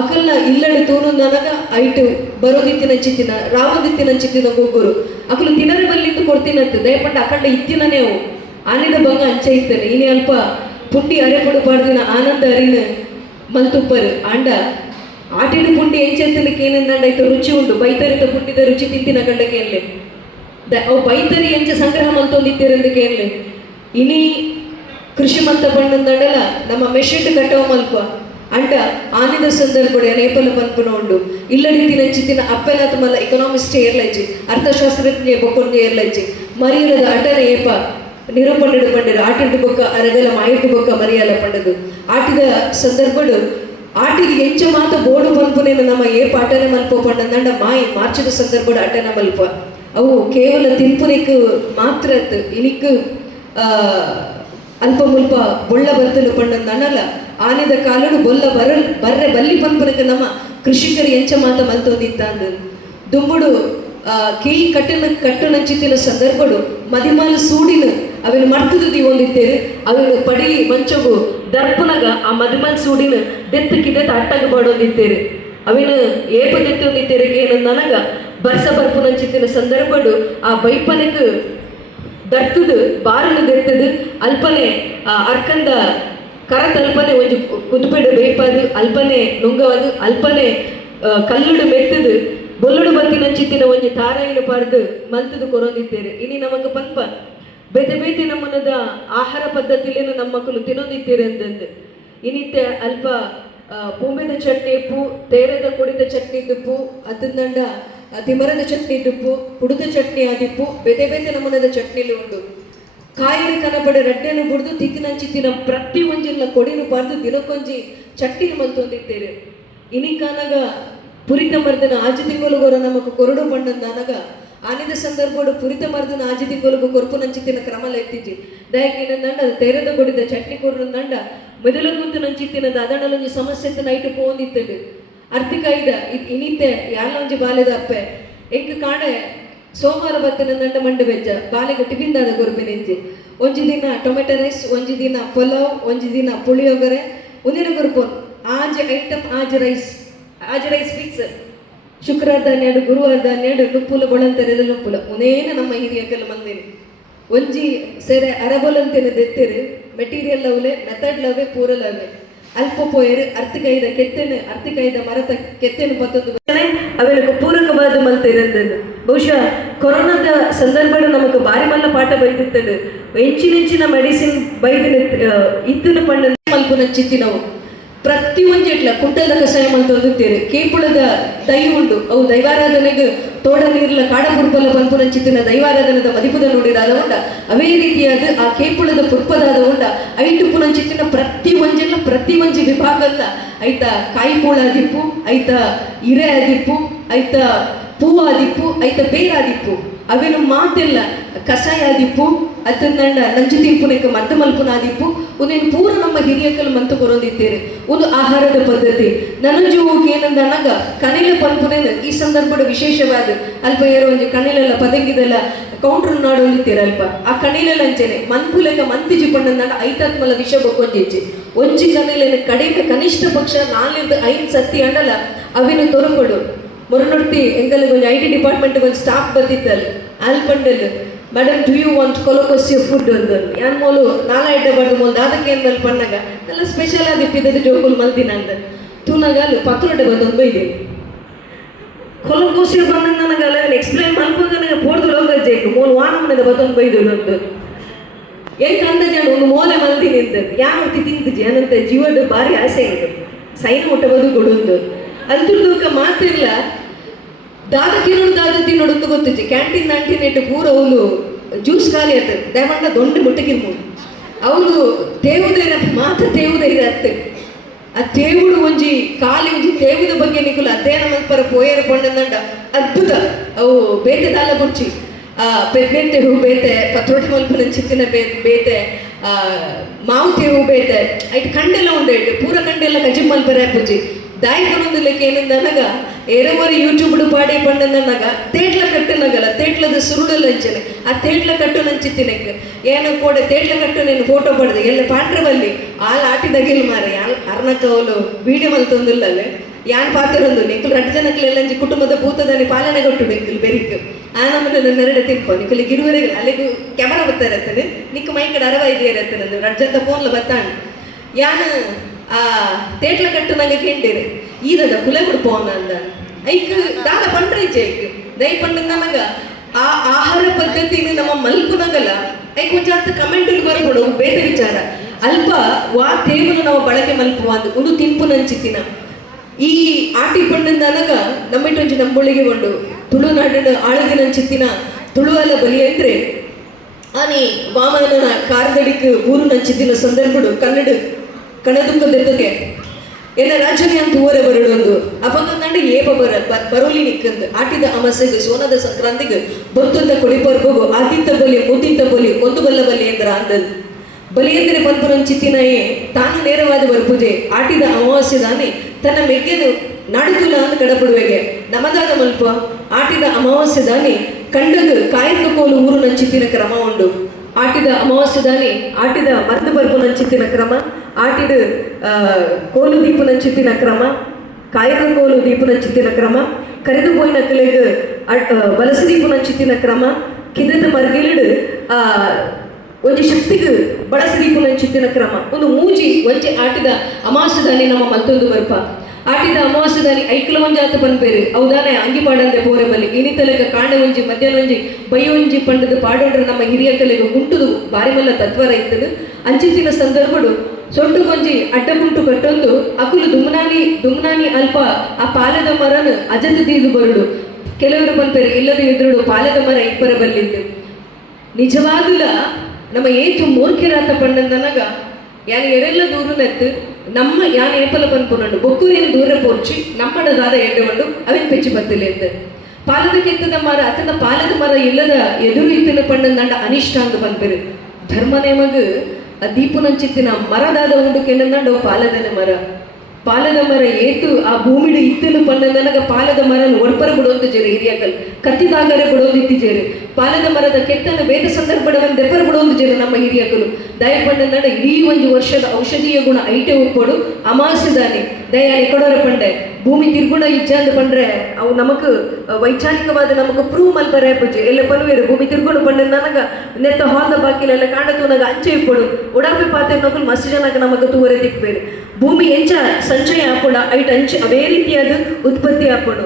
ಅಕಲ್ನ ಇಲ್ಲಡು ತೂರು ನನಗ ಐಟು ಬರೋದಿತ್ತಿನ ಚಿತ್ತಿನ ರಾವದಿತ್ತಿನ ಚಿತ್ತಿನ ಗೊಗ್ಗುರು ಅಕಲು ತಿನರಿ ಬಲ್ಲಿಂದು ಕೊಡ್ತೀನಂತ ದಯಪಟ್ಟ ಅಕಂಡ ಇತ್ತಿನನೇ ಅವು ಆನೆದ ಬಂಗ ಅಂಚೆ ಇತ್ತೇನೆ ಇನಿ ಅಲ್ಪ ಪುಂಡಿ ಅರೆಪಡು ಪಾಡ್ದಿನ ಆನಂದ ಅರಿನ ಮಲ್ತುಪ್ಪರು ಅಂಡ ಆಟಿಡು ಪುಂಡಿ ಎಂಚೆತ್ತಲಿಕ್ಕೆ ಏನಂದಂಡ ಐತ ರುಚಿ ಉಂಟು ಬೈತರಿತ ಪುಂಡಿದ ರುಚಿ ತಿಂತಿನ ಕಂಡಕ್ಕೆ ಏನ್ಲೆ ಅವು ಬೈತರಿ ಎಂಚ ಸಂಗ್ರಹ ಮಲ್ತೊಂದಿತ್ತೀರಂದಕ್ಕೆ ಏನ್ಲೆ ಇನಿ ಕೃಷಿ ಮಂತ ಬಣ್ಣಂದಂಡಲ ನಮ್ಮ ಮೆಷಿಡ್ ಕಟ್ಟವ ಮಲ್ಪ ಅಂಡ ಆನಿದ ಸಂದರ್ಭ ನೇಪಲ ಪನ್ಪುನ ಉಂಡು ಇಲ್ಲಡಿ ತಿನಂಚಿತ್ತಿನ ಅಪ್ಪೆಲಾತ ಮಲ್ಲ ಎಕನಾಮಿಸ್ಟ್ ಏರ್ಲಜ್ಜಿ ಅರ್ಥಶಾಸ್ತ್ರಜ್ಞ ಬೊಕ್ಕೊಂದು ಏರ್ಲಜ್ಜಿ ಮರಿಯಲದ ಅಟನ ಏಪ ನಿರೂಪಣೆಡು ಪಂಡರು ಆಟಿಡು ಬೊಕ್ಕ ಅರಗಲ ಮಾಯಿಟ್ಟು ಬೊಕ್ಕ ಮರಿಯಲ ಪಂಡದು ಆಟಿದ ಸಂದರ್ಭಡು ಆಟಿಗೆ ಎಂಚ ಮಾತ ಬೋಡು ಪನ್ಪುನೇನ ನಮ್ಮ ಏಪ ಅಟನ ಮಲ್ಪ ಪಂಡಂದಂಡ ಮಾಯಿ ಮಾರ್ಚದ ಸಂದರ್ಭಡು ಅಟನ ಮಲ್ಪ ಅವು ಕೇವಲ ತಿನ್ಪುನಿಕ್ ಮಾತ್ರ ಇನಿಕ್ ಅಲ್ಪ ಮುಲ್ಪ ಬೊಳ್ಳ ಬರ್ತಲು ಪಂಡಂದನಲ್ಲ ಆನೆದ ಕಾಲಡು ಬೊಲ್ಲ ಬರ್ರೆ ಬಲ್ಲಿ ಪನ್ಪುನಕ್ಕೆ ನಮ್ಮ ಕೃಷಿಕರು ಎಂಚ ಮಾತ ಮಲ್ತೊಂದಿತ್ತಂದು ದುಂಬುಡು ಕೀ ಕಟ್ಟುನಂಚಿತ್ತಿನ ಸಂದರ್ಭಡು ಮದಿಮಾಲ ಸೂಡಿನ ಅವೇನು ಮರ್ತದು ಒಂದಿತ್ತೇರು ಅವೇನು ಪಡಿ ಮಂಚಗು ದರ್ಪನಾಗ ಆ ಮದಿಮಾಲ ಸೂಡಿನ ದೆತ್ತಕ್ಕಿದ್ದ ಅಟ್ಟಾಗ ಬಾಡೊಂದಿತ್ತೇರು ಅವೇನು ಏಪ ದೆತ್ತೊಂದಿತ್ತೇರು ಏನು ನನಗ ಬರ್ಸ ಬರ್ಪುನಂಚಿತ್ತಿನ ಸಂದರ್ಭಡು ಆ ಬೈಪನಕ್ಕೆ ದರ್ತದು ಬಾರಲು ದೆತ್ತದು ಅಲ್ಪನೆ ಅರ್ಕಂದ ಕರತಲ್ಪನೆ ಒಂಜಿ ಕುದುಪೆಡು ಬೇಪದು ಅಲ್ಪನೆ ನುಂಗವದು ಅಲ್ಪನೆ ಕಲ್ಲುಡು ಮೆತ್ತದು ಬೊಲ್ಲುಡು ಬತ್ತಿನಂಚಿತ್ತಿನ ಒಂಜಿ ತಾರಾಯಿನ ಪಾರ್ದು ಮಲ್ತದು ಕೊರೊಂದಿತ್ತೇರು ಇನಿ ನಮಗ ಪನ್ಪ ಬೇತೆ ಬೇತೆ ನಮ್ಮನದ ಆಹಾರ ಪದ್ಧತಿಲೇನು ನಮ್ಮ ಮಕ್ಕಳು ತಿನ್ನೊಂದಿತ್ತೇರು ಅಂದಂದು ಇನಿತ್ತೆ ಅಲ್ಪ ಪೂಂಬೆದ ಚಟ್ನಿ ಪೂ ತೇರದ ಕುಡಿದ ಚಟ್ನಿ ದುಪ್ಪು ಅತಂದಂಡ ತಿಮರದ ಚಟ್ನಿ ದುಪ್ಪು ಪುಡುದ ಚಟ್ನಿ ಆದಿಪ್ಪು ಬೇತೆ ಬೇತೆ ನಮ್ಮನದ ಚಟ್ನಿಲಿ ಉಂಡು ಕಾಯಿಲೆ ಕನಪಡೆ ರಡ್ಡೆನು ಬುಡ್ದು ತಿಕ್ಕಿನಂಚಿತ್ತಿನ ಪ್ರತಿ ಒಂಜಿನ ಕೊಡಿನು ಪಾರ್ದು ದಿನಕ್ಕೊಂಜಿ ಚಟ್ನಿನ ಮಲ್ತೊಂದಿತ್ತೇರು ಇನಿ ಕಾನಾಗ ಪುರಿತ ಮರ್ದನ ಆಜಿ ತಿಂಗೊಲುಗೋರ ನಮಕ್ ಕೊರಡು ಪಂಡಂದನಗ ಆನಿದ ಸಂದರ್ಭಡು ಪುರಿತ ಮರ್ದನ ಆಜಿ ತಿಂಗೊಲುಗು ಕೊರ್ಪು ನಂಚಿತ್ತಿನ ಕ್ರಮಲ ಎತ್ತಿಜ್ಜಿ ದಯಕೇನಂದಂಡ ತೇರದ ಕೊಡಿದ ಚಟ್ನಿ ಕೊರ್ರಂದಂಡ ಮೊದಲ ಕುಂತು ನಂಚಿತ್ತಿನದ ಅದಣ್ಣಲೊಂಜಿ ಸಮಸ್ಯೆ ನೈಟ್ ಪೋಂದಿತ್ತದು ಅರ್ತಿಕಾಯ್ದ ಇನಿತೆ ಯಾಲೊಂಜಿ ಬಾಲೆದ ಅಪ್ಪೆ ಎಂಕ್ ಕಾಣೆ ಸೋಮವಾರ ಬತ್ತನಂದಂಡ ಮಂಡು ಬೆಜ್ಜ ಬಾಲೆಗೆ ಟಿಫಿನ್ ದಾದ ಗುರುಪಿನಿಂಜಿ ಒಂಜಿ ದಿನ ಟೊಮೆಟೊ ರೈಸ್ ಒಂಜಿ ದಿನ ಪಲಾವ್ ಒಂಜಿ ದಿನ ಪುಳಿಯೋಗರೆ ಒಂದಿನ ಗುರುಪೋನ್ ಆಜ್ ಐಟಮ್ ಆಜ್ ರೈಸ್ ಫಿಕ್ಸ್ ಶುಕ್ರವಾರದ 12 ಗುರುವಾರದ 12 ನುಪ್ಪುಲ ಬೊಳಂತರೆದ ನುಪ್ಪುಲ ಉನೇನ ನಮ್ಮ ಹಿರಿಯಕಲ್ಲ ಮಂದಿನಿ ಒಂಜಿ ಸೆರೆ ಅರಬೊಲಂತೆನ ದೆತ್ತೆರು ಮೆಟೀರಿಯಲ್ ಲವ್ಲೆ ಮೆಥಡ್ ಲವ್ವೆ ಪೂರಲವ್ವೆ ಅಲ್ಪ ಪೋಯರು ಅರ್ತಿಕಾಯ್ದ ಮರತ ಕೆತ್ತೇನು ಪತ್ತೊಂದು ಅವರಿಗೆ ಪೂರಕವಾದ ಮಲ್ತಿರಂದನು ಬಹುಶಃ ಕೊರೋನಾದ ಸಂದರ್ಭ ನಮಗೆ ಬಾರಿ ಮಲ್ಲ ಪಾಠ ಬೈದಿತ್ತದು ಹೆಂಚಿನ ಮೆಡಿಸಿನ್ ಬೈದಿನ ಇತ್ತಿನ ಪಂಡ ಮಲ್ಪುನ ಚಿತ್ತಿನವು ಪ್ರತಿ ಒಂಜೆಟ್ಲ ಕುಂಟದ ಕಷಾಯ ಮಲ್ತೊಂದುತ್ತೇರು ಕೇಪುಳದ ದೈ ಉಂಡು ಅವು ದೈವಾರಾಧನೆಗೆ ತೋಡ ನೀರ್ಲ ಕಾಡ ಪುರ್ಪಲ ಪಂಪುನ ಚಿತ್ತಿನ ದೈವಾರಾಧನದ ಮದಿಪುದ ನೋಡಿದಾದ ಉಂಡ ಅವೇ ರೀತಿಯಾದ ಆ ಕೇಪುಳದ ಪುರ್ಪದಾದ ಉಂಡ ಐಟು ಪುನ ಚಿತ್ತಿನ ಪ್ರತಿ ಒಂಜಿ ವಿಭಾಗಲ್ಲ ಐತ ಕಾಯಿ ಪೂಳ ಆದಿಪ್ಪು ಐತ ಹಿರೆ ಆದಿಪ್ಪು ಐತ ಹೂವು ಆದಿಪ್ಪು ಐತ ಬೇರಾದಿಪ್ಪು ಅವೇನು ಮಾತೆಲ್ಲ ಕಷಾಯ ಆದಿಪ್ಪು ಅದನ್ನ ನಂಜು ತಿಂಪುನಕ್ಕೆ ಮದ್ದು ಮಲ್ಪುನ ಆದಿಪ್ಪು ಒಂದೇನು ಪೂರ ನಮ್ಮ ಹಿರಿಯಕಲ್ ಮಂತು ಕೊರೋದಿದ್ದೇನೆ ಒಂದು ಆಹಾರದ ಪದ್ಧತಿ ನನಂಜು ಏನಂದನಾಗ ಕಣಿಲ ಪಂಪುನೇನು ಈ ಸಂದರ್ಭದ ವಿಶೇಷವಾದ ಅಲ್ಪ ಏರೋ ಒಂದು ಕಣಿಲೆಲ್ಲ ಪದಗಿದೆಲ್ಲ ಕೌಂಟ್ರ್ ನಾಡೊಂದಿತ್ತೀರ ಅಲ್ಪ ಆ ಕಣಿಲೆಲ್ಲ ಅಂಚೆನೆ ಮನ್ಪುಲೆಗ ಮಂತಿಜಿ ಪಂಡಂದಾಗ ಐತಾತ್ಮಲ ವಿಷ ಬೊಕ್ಕೊಂಜಿಚ್ಚಿ ಒಂಜಿ ಕಣಿಲೆನ ಕಡಿಮೆ ಕನಿಷ್ಠ ಪಕ್ಷ 4-5 ಸತಿ ಅಂಡಲ್ಲ ಅವೇನು ತೊರಕೊಡು ಮೊರನೊಡ್ತಿ ಎಂಗಲ್ಲ ಒಂದು IT ಡಿಪಾರ್ಟ್ಮೆಂಟ್ ಒಂದು ಸ್ಟಾಫ್ ಬಂದಿತ್ತಲ್ಲ ಆಲ್ಪಂಡಲ್ ಮೇಡಮ್ ಡು ಯು ವಾಂಟ್ ಕೊಲೊಕೊಸಿಯ ಫುಡ್ ಅಂದರು ಯಾನ್ ಮೂಲು 4 ಐಟ ಬಡ್ದು ಮೂಲು ಅದಕ್ಕೆ ಏನಲ್ಲಿ ಪಣ್ಣಾಗ ಎಲ್ಲ ಸ್ಪೆಷಲ್ ಆಗಿ ಇಪ್ಪಿದ್ದು ಜೋಕುಲ್ ಮಲ್ದಿನ ಅಂತ ತೂನಾಗಲು ಪತ್ರೊಡೆ ಬಂದೊಂದು ಬೈದೆ ಕೊಲೊಕೊಸಿಯ ಬಂದ ನನಗಲ್ಲ ಎಕ್ಸ್ಪ್ಲೈನ್ ಮಲ್ಪಂಗ ನನಗೆ ಪೋಡ್ದು ಲೋಕಜ್ಜೇಕು ಮೂಲು ವಾನಮ್ಮನದ ಬತ್ತೊಂದು ಬೈದು ಅಂತ ಎಂಕ ಅಂದಾಜ ಒಂದು ಮೂಲೆ ಮಲ್ದಿನಿ ಅಂತ ಯಾವತ್ತಿ ತಿಂತಿಜಿ ಏನಂತ ಜೀವದ ಭಾರಿ ಆಸೆ ಇದೆ ಸೈನ್ ಮುಟ್ಟ ಬದು ಕೊಡುವುದು ಅಂತರ್ದೂಕ ಮಾತಿಲ್ಲ ದಾದ ತಿನ್ನೋಡು ಅಂತ ಗೊತ್ತಿತ್ತು ಕ್ಯಾಂಟೀನ್ ನಂಟಿನೆಟ್ಟು ಪೂರ ಅವಳು ಜ್ಯೂಸ್ ಖಾಲಿ ಆಗ್ತದೆ ದಯಮಾಡ ದೊಡ್ಡ ಮುಟ್ಟಗಿರ್ಬೋದು ಅವಳು ತೇವುದೇರ ಮಾತ್ರ ತೇವುದೈದ ಅತ್ತೆ ಆ ತೇವುಡು ಒಂಜಿ ಖಾಲಿ ಒಂಜಿ ತೇವುದ ಬಗ್ಗೆ ನಿಕುಲ ಅಧ್ಯಯನ ಮಲ್ಪರ ಪೋಯರ ಪೊಂಡಂದಂಡ ಅದ್ಭುತ ಅವು ಬೇತೆ ದಾಲ ಬುಡ್ಚಿ ಬೇತೆ ಹೂ ಬೇತೆ ಪತ್ರೊಟ್ಟಿ ಮಲ್ಪನ ಚಿತ್ತಿನ ಬೇತೆ ಮಾವು ತೇವು ಬೇತೆ ಐಟ್ ಕಂಡೆಲ್ಲ ಉಂಡೇಟು ಪೂರ ಕಂಡೆಲ್ಲ ಕಜಿ ಮಲ್ಪರ ಪುಜಿ ದಾಯಿ ಕೊನೊಂದಿಲ್ಲಕ್ಕೆ ಏನಂದನಗ ಎರೆಮರಿ ಯೂಟ್ಯೂಬ್ ಪಾಡಿ ಪಂಡನಗ ತೇಟ್ಲ ಕಟ್ಟನಗಲ್ಲ ತೇಟ್ಲದ ಸುರುಡಲ್ಲ ಅಂಚನೆ ಆ ತೇಟ್ಲ ಕಟ್ಟು ನಂಚಿತ್ತಿನಕ್ಕೆ ಏನು ಕೋಡೆ ತೇಟ್ಲ ಕಟ್ಟು ನೀನು ಫೋಟೋ ಪಡೆದು ಎಲ್ಲ ಪಾಟ್ರಬಲ್ಲಿ ಆಲ್ ಆಟಿದಾಗಿಲ್ ಮಾರೆ ಅರ್ನಕ್ಕ ಅವಳು ವಿಡಿಯೋ ಮಲ್ ತಂದಿಲ್ಲಲ್ಲೇ ಯಾನ್ ಪಾತ್ರೊಂದು ನಿಕ್ಕಲು 2 ಜನಕ್ಲೆಲ್ಲಂಜಿ ಕುಟುಂಬದ ಭೂತದಾನಿ ಪಾಲನೆ ಕೊಟ್ಟು ನಿಕ್ಕಲು ಬೆರಿಕ್ ಆ ನಮ್ಮನ್ನ ನೆರಡೆ ತಿನ್ಪೋ ನಿಕ್ಕಲು ಗಿರುವರೆಗೆ ಅಲ್ಲಿಗೂ ಕ್ಯಾಮರಾ ಬರ್ತಾರೆ ಇರ್ತಾನೆ ನಿಕ್ಕ ಮೈ ಕಡೆ 65 ಇರ್ತಾನೆ 2 ಜನದ ಫೋನ್ಲ ಬರ್ತಾನೆ ಯಾನು ಆ ತೇಟ್ಲ ಕಟ್ಟು ನಂಗೆ ಕೇಂಟೇರು ಈರದ ಕುಲೆ ಬಿಡ್ಪೋನ ಅಂದ ಐಕ್ ದಾದ ಪಂಡ್ರೈಚೆ ಐಕ್ ದೈ ಪಂಡ ನನಗ ಆ ಆಹಾರ ಪದ್ಧತಿನ ನಮ್ಮ ಮಲ್ಪುನಗಲ್ಲ ಐಕ್ ಒಂಜಾತ ಕಮೆಂಟ್ ಬರ್ಬಿಡು ಬೇರೆ ವಿಚಾರ ಅಲ್ಪ ವಾ ತೇವನು ನಾವು ಬಳಕೆ ಮಲ್ಪುವ ಅಂದು ಒಂದು ತಿಂಪು ನಂಚಿತ್ತಿನ ಈ ಆಟಿ ಪಂಡದ ನನಗ ನಮ್ಮಿಟ್ಟೊಂಜಿ ನಂಬೊಳಿಗೆ ಒಂದು ತುಳುನಾಡಿನ ಆಳಗಿನ ಚಿತ್ತಿನ ತುಳುವಲ ಬಲಿ ಅಂದ್ರೆ ಆನಿ ವಾಮನನ ಕಾರದಡಿಗೆ ಊರು ನಂಚಿತ್ತಿನ ಸಂದರ್ಭಡು ಕಣದುಂಗದೆದ್ದಗೆ ಎಲ್ಲ ರಾಜ್ಯಕ್ಕೆ ಅಂತ ಊರೇ ಬರಡೊಂದು ಅಪಂಗಂಡ ಏಪ ಬರೋಲಿ ನಿಕ್ಕಂದು ಆಟಿದ ಅಮಾಸೆಗೆ ಸೋನದ ಸಂಕ್ರಾಂತಿಗೆ ಬೊತ್ತೊಂದ ಕೊಡಿಪರ್ಬೋಗು ಆದಿತ್ತ ಬಲಿ ಮುದ್ದಿತ್ತ ಬಲಿ ಒಂದು ಬಲ್ಲ ಬಲಿ ಎಂದ್ರ ಅಂದದ್ದು ಬಲಿ ಎಂದರೆ ಪಂಪುರಂ ಚಿತ್ತಿನಯೇ ತಾನು ನೇರವಾದ ಬರ್ಪುಜೆ ಆಟಿದ ಅಮಾವಾಸ್ಯೆ ದಾನೆ ತನ್ನ ಮೆಗ್ಗೆನು ನಾಡುತ್ತುಲ ಅಂತ ಕಡಪಡುವೆಗೆ ನಮದಾದ ಮಲ್ಪ ಆಟಿದ ಅಮಾವಾಸ್ಯೆ ದಾನೆ ಕಂಡಗ ಕಾಯಕ ಕೋಲು ಊರು ನಂಚಿತ್ತಿನ ಕ್ರಮ ಉಂಡು ಆಟಿದ ಅಮಾವಾಸ್ಯೆ ದಾನಿ ಆಟಿದ ಮರ್ದು ಬರ್ಪು ನಂಚಿತ್ತಿನ ಕ್ರಮ ಆಟಿದ ಕೋಲು ದೀಪು ನಂಚಿತ್ತಿನ ಕ್ರಮ ಕಾಯಕ ಕೋಲು ದೀಪು ನಂಚಿತ್ತಿನ ಕ್ರಮ ಕರೆದು ಪೋಯಿನ ಕಲೆಗೆ ಬಲಸು ದೀಪು ನಂಚಿತ್ತಿನ ಕ್ರಮ ಕಿದದ ಮರ್ಗಿಲಿಡು ಒಂಜಿ ಶಕ್ತಿಗೆ ಬಳಸ ದೀಪು ನಂಚಿತ್ತಿನ ಕ್ರಮ ಒಂದು ಮೂಜಿ ಒಂಜಿ ಆಟಿದ ಅಮಾವಾಸ್ಯೆ ದಾನಿ ನಮ್ಮ ಮತ್ತೊಂದು ಬರ್ಪ ಆಟಿದ ಅಮಾವಾಸ್ಯೆ ದಾನಿ ಐಕ್ಲ ಒಂಜಾತ ಪನ್ಪೇರು ಅವದಾನೆ ಅಂಗಿ ಪಾಡಂದೆ ಪೋರೆ ಬಲ್ಲಿ ಇನಿತಲೆಗ ಕಾಂಡೆ ಒಂಜಿ ಮಧ್ಯಾಹ್ನ ಒಂಜಿ ಬೈ ಒಂಜಿ ಪಂಡದ ಪಾಡೋಡ್ರೆ ನಮ್ಮ ಹಿರಿಯ ಕಲೆಗೆ ಗುಂಟುದು ಬಾರಿ ಮಲ್ಲ ತತ್ವರ ಇತ್ತದು ಅಂಚಿತ್ತಿನ ಸಂದರ್ಭಡು ಸೊಟ್ಟು ಕೊಂಜಿ ಅಡ್ಡಗುಂಟು ಕಟ್ಟೊಂದು ಅಕುಲು ದುಮ್ನಾನಿ ಅಲ್ಪ ಆ ಪಾಲದ ಮರನ ಅಜದ ದೀದು ಬರುಡು ಕೆಲವರು ಪನ್ಪೇರು ಇಲ್ಲದ ಎದುರುಡು ಪಾಲದ ಮರ ಇಬ್ಬರ ಬಲ್ಲಿದ್ದು ನಿಜವಾಗಲ ನಮ್ಮ ಏತು ಮೂರ್ಖಿರಾತ ಪಂಡಂದನಗ ಯಾನ್ ಎರೆಲ್ಲ ದೂರನೆತ್ತು ನಮ್ಮ ಯಾನ್ ಏಪಲ ಪನ್ಪುನಂಡು ಬೊಕ್ಕೂರಿನ ದೂರ ಪೋರ್ಚಿ ನಮ್ಮಡದಾದ ಎಡ್ಡೆವಂಡು ಅವೇನು ಪೆಚ್ಚಿ ಬತ್ತಿಲ್ಲ ಎಂದು ಪಾಲದ ಕೆತ್ತದ ಮರ ಅತನ ಪಾಲದ ಮರ ಇಲ್ಲದ ಎದುರು ಇತ್ತಿನ ಪಂಡಂದಂಡ ಅನಿಷ್ಟ ಅಂದು ಪನ್ಪೇರು ಧರ್ಮ ನೇಮಗ ಆ ದೀಪುನಂಚಿತ್ತಿನ ಮರದಾದ ಉಂಡು ಕೆಂಡಂದಂಡ ಪಾಲದನ ಮರ ಪಾಲದ ಮರ ಏತು ಆ ಭೂಮಿಡು ಇತ್ತಲು ಪಂಡ ನನಗ ಪಾಲದ ಮರನ ಒಡ್ಪರ ಬಿಡೋದು ಜೇರು ಹಿರಿಯಕಲ್ ಕತ್ತಿದಾಗರೆ ಬಿಡೋದು ಇತ್ತಿಜೇರು ಪಾಲದ ಮರದ ಕೆತ್ತನ ಬೇದ ಸಂದರ್ಭವನ್ನು ದೆಪ್ಪರ ಬಿಡೋದು ಜೇರು ನಮ್ಮ ಹಿರಿಯಕಲು ದಯ ಪಂಡ ನಡ ಇಡೀ ಒಂದು ವರ್ಷದ ಔಷಧೀಯ ಗುಣ ಐಟೆ ಉಪ್ಪಡು ಅಮಾಸದಾನೆ ದಯಾನೆ ಕೊಡೋರ ಪಂಡೆ ಭೂಮಿ ತಿರ್ಗುಣ ಇಚ್ಛಾಂದು ಪಂಡ್ರೆ ಅವು ನಮಕ್ ವೈಚಾರಿಕವಾದ ನಮಕ್ ಪ್ರೂವ್ ಮಲ್ಪರೆ ಪೂಜೆ ಎಲ್ಲ ಪಲ್ವೇರು ಭೂಮಿ ತಿರ್ಗುಣ ಪಂಡ ನನಗ ನೆತ್ತ ಹಾಲ್ದ ಬಾಕಿಲೆಲ್ಲ ಕಾಂಡತು ನನಗ ಅಂಚೆ ಇಪ್ಪಡು ಉಡಾಪೆ ಪಾತೆ ನಕಲ್ ಮಸ್ತ್ ಜನಕ್ಕೆ ನಮಗ ತೂವರೆ ತಿಕ್ಬೇರು ಭೂಮಿ ಎಂಚ ಸಂಚಯ ಹಾಕೋಣ ಐಟ್ ಅಂಚೆ ಅವೇ ರೀತಿಯಾದ ಉತ್ಪತ್ತಿ ಹಾಕೋಣ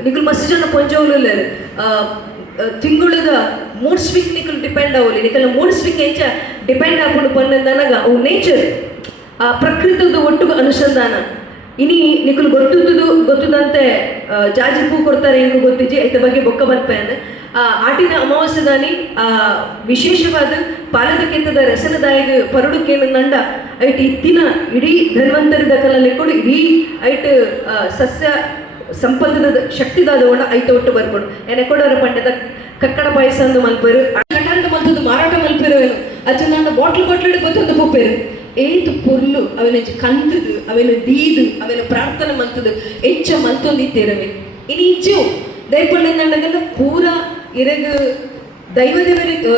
ನಿಕಲ್ ಮಸ್ತ್ ಜನ ಪೊಂಜವಲ್ಲ ತಿಂಗಳದ ಮೂಡ್ ಸ್ವಿಂಗ್ ನಿಕಲ್ ಡಿಪೆಂಡ್ ಆಗೋಲಿ ನಿಕಲ್ ಮೂಡ್ ಸ್ವಿಂಗ್ ಎಂಚ ಡಿಪೆಂಡ್ ಹಾಕೊಂಡು ಪಂಡ ನನಗ ಅವು ನೇಚರ್ ಆ ಪ್ರಕೃತಿದ ಒಟ್ಟು ಅನುಸಂಧಾನ ಇನಿ ನಿಕಲ್ ಗೊತ್ತದಂತೆ ಜಾಜಿ ಪೂ ಕೊಡ್ತಾರೆ ಹೆಂಗೆ ಗೊತ್ತಿಜಿ ಐತ ಬಗ್ಗೆ ಬೊಕ್ಕ ಬರ್ಪೇನೆ ಆಟಿನ ಅಮಾವಾಸ್ಯದಾನಿ ವಿಶೇಷವಾದ ಪಾಲದ ಕೆತ್ತದ ರಸನದಾಯಕ ಪರುಡುಕೇನು ನಂಡ ಐಟ್ ಇತ್ತಿನ ಇಡೀ ಧನ್ವಂತರಿದ ಕಲಲ್ಲಿ ಕೂಡ ಇಡೀ ಐಟ್ ಸಸ್ಯ ಸಂಪದದ ಶಕ್ತಿದಾದವಣ್ಣ ಐತ ಒಟ್ಟು ಬರ್ಬೋದು ಎನೆ ಕೊಡೋರ ಪಂಡದ ಕಕ್ಕಡ ಪಾಯಸ ಅಂದು ಮಲ್ಪರು ಕಟ್ಟಾಂಡ ಮಲ್ತದ್ದು ಮಾರಾಟ ಮಲ್ಪಿರೋನು ಅಚ್ಚ ನನ್ನ ಬಾಟ್ಲ್ ಬತ್ತೊಂದು ಪೊಪ್ಪೇರು ಏತು ಪೊರ್ಲು ಅವನ ಕಂದದು ಅವನ ದೀದು ಅವನ ಪ್ರಾರ್ಥನೆ ಮಲ್ತದು ಹೆಚ್ಚ ಮಲ್ತೊಂದಿತ್ತೇರವೆ ಇನ್ನು ಇಂಚು ದಯಪಂಡ ನಂಡಗಲ್ಲ ಪೂರ ಇರಗ ದೈವದೇವರಿಗೆ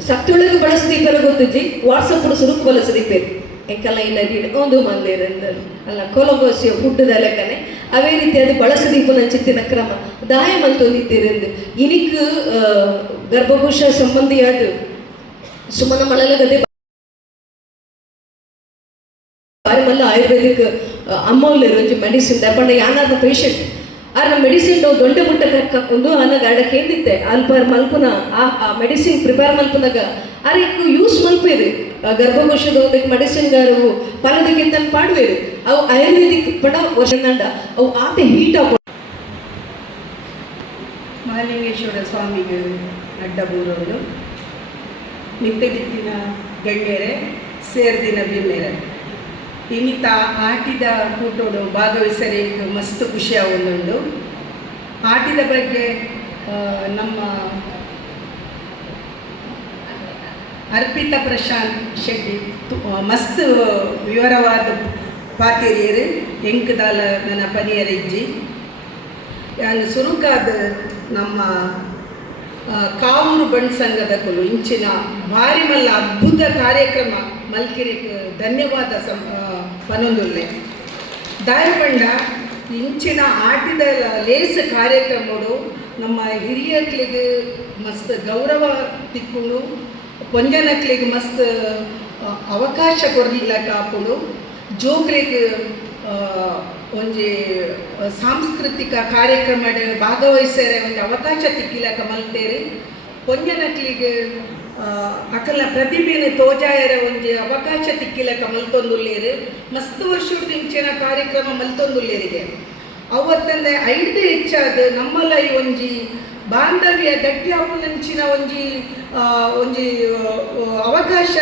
ಸತ್ತೊಳಗೆ ಬಳಸದಿಪ್ಪರ ಗೊತ್ತಿಜ್ಜಿ ವಾಟ್ಸಪ್ ಸುರುಕು ಬಳಸದಿಪ್ಪೇರು ಎಂಕಲ್ಲ ಇಲ್ಲ ಒಂದು ಮಂದಿರಂದಲು ಅಲ್ಲ ಕೊಲಗೋಸಿಯ ಫುಡ್ದ ಲೆಕ್ಕನೆ ಅವೇ ರೀತಿ ಅದು ಬಳಸದಿಪ್ಪನ ಚಿತ್ತಿನ ಕ್ರಮ ದಾಯ ಮಲ್ತೊಂದಿತ್ತೇರೆಂದು ಇನಿಕ್ ಗರ್ಭಕೋಶ ಸಂಬಂಧಿಯಾದ ಸುಮನ ಮಳಲಗದೆ ಮಲ್ಲ ಆಯುರ್ವೇದಿಕ್ ಅಮ್ಮವ್ಲೇರು ಒಂಜಿ ಮೆಡಿಸಿನ್ ದಯಪಂಡ ಯಾನಾದ ಪೇಷಂಟ್ ಆನ ಮೆಡಿಸಿನ್ ದೊಡ್ಡ ಮುಟ್ಟ ಒಂದು ಅನ್ನ ಗಾಡ ಕೇಂದಿತ್ತೆ ಅಲ್ಪರ್ ಮಲ್ಪುನ ಆ ಮೆಡಿಸಿನ್ ಪ್ರಿಪೇರ್ ಮಲ್ಪುನಾಗ ಅದಕ್ಕೆ ಯೂಸ್ ಮಲ್ಪೇರು ಗರ್ಭಕೋಶದ ಒಂದಕ್ಕೆ ಮೆಡಿಸಿನ್ ಗಾರು ಪಲದಕ್ಕಿಂತ ಪಾಡುವೇರು ಅವು ಆಯುರ್ವೇದಿಕ್ ಪಡ ವರ್ಷ ಅವು ಆತ ಹೀಟ್ ಆಗ ಮಹಾಲಿಂಗೇಶ್ವರ ಸ್ವಾಮಿಗೆ ಅಡ್ಡಬೂರವರು ನಿತ್ಯದಿತ್ತಿನ ಗಣ್ಯರೇ ಸೇರ್ದಿನ ಬೀಮೇರೆ ಇನ್ನಿತ ಆಟಿದ ಕೂಟೋಡು ಭಾಗವಹಿಸಲಿಕ್ಕೆ ಮಸ್ತ್ ಖುಷಿ ಆಗುಂಡು ಆಟಿದ ಬಗ್ಗೆ ನಮ್ಮ ಅರ್ಪಿತಾ ಪ್ರಶಾಂತ್ ಶೆಟ್ಟಿ ಮಸ್ತ್ ವಿವರವಾದ ಪಾತಿರಿಯರು ಎಂಕದಾಲ ನನ್ನ ಪನಿಯರಿಜ್ಜಿ ಯಾನು ಸುರುಕಾದ ನಮ್ಮ ಕಾವೂರು ಬಂಡ್ ಸಂಘದ ಕುಲು ಇಂಚಿನ ಭಾರಿ ಮಲ್ಲ ಅದ್ಭುತ ಕಾರ್ಯಕ್ರಮ ಮಲ್ಕಿರಿಗೆ ಧನ್ಯವಾದ ಪನೊಂದುಲ್ಲೆ ದಾಯಪಂಡ ಇಂಚಿನ ಆಟಿದ ಲೇಸ ಕಾರ್ಯಕ್ರಮಗಳು ನಮ್ಮ ಹಿರಿಯಕ್ಲಿಗೆ ಮಸ್ತ್ ಗೌರವ ತಿಕ್ಕುಡು ಪೊಂಜನಕ್ಲಿಗೆ ಮಸ್ತ್ ಅವಕಾಶ ಕೊಡ್ಲಿಕ್ಕೆ ಆಪುಡು ಜೋಕ್ಲಿಗೆ ಒಂಜಿ ಸಾಂಸ್ಕೃತಿಕ ಕಾರ್ಯಕ್ರಮ ಭಾಗವಹಿಸರೆ ಒಂದು ಅವಕಾಶ ತಿಕ್ಕಿಲಕ ಮಲ್ತೇರಿ ಪೊಂಜನಕ್ಲಿಗೆ ಅಕಲ ಪ್ರತಿಭೆನ ತೋಜಾಯರ ಒಂಜಿ ಅವಕಾಶ ತಿಕ್ಕಿಲಕ ಮಲ್ತೊಂದುಲ್ಲೇರು ಮಸ್ತ್ ವರ್ಷದ ಇಂಚಿನ ಕಾರ್ಯಕ್ರಮ ಮಲ್ತೊಂದುಲ್ಲೇರಿಗೆ ಅವತ್ತಂದೆ ಐದು ಹೆಚ್ಚಾದ ನಮ್ಮಲ್ಲ ಈ ಒಂಜಿ ಬಾಂಧವ್ಯ ಗಟ್ಟಿಯಾಪುನಂಚಿನ ಒಂಜಿ ಒಂಜಿ ಅವಕಾಶ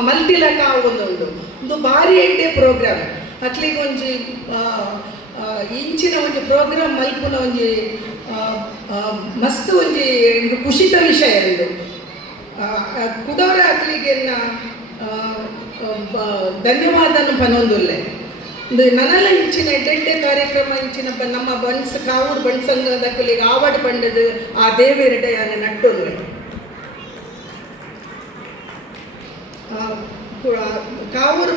ಮಲ್ತಿಲಕ ಆವೊಂದುಂಡು ಒಂದು ಭಾರಿ ಎಡ್ಡೆ ಪ್ರೋಗ್ರಾಮ್ ಅಕ್ಲಿಗೆ ಒಂಜಿ ಇಂಚಿನ ಒಂಜಿ ಪ್ರೋಗ್ರಾಮ್ ಮಲ್ಪುನ ಒಂಜಿ ಮಸ್ತ್ ಒಂಜಿ ಖುಷಿತ ವಿಷಯ ಉಂಡು ಕುಡೋರ ಅಕ್ಲಿಗೆ ಧನ್ಯವಾದನು ಪನೊಂದುಲ್ಲೆ ನನಲ ಇಂಚಿನ ಎಡ್ಡೆ ಕಾರ್ಯಕ್ರಮ ಇಂಚಿನ ನಮ್ಮ ಬನ್ಸ್ ಕಾವೂರು ಬಣ್ ಸಂಘದ ಕಲಿಗೆ ಆವಾಡ್ ಬಂಡದು ಆ ದೇವೇರಡೆಯನ್ನ ನಟ್ಟೊಂದು ಕಾವೂರು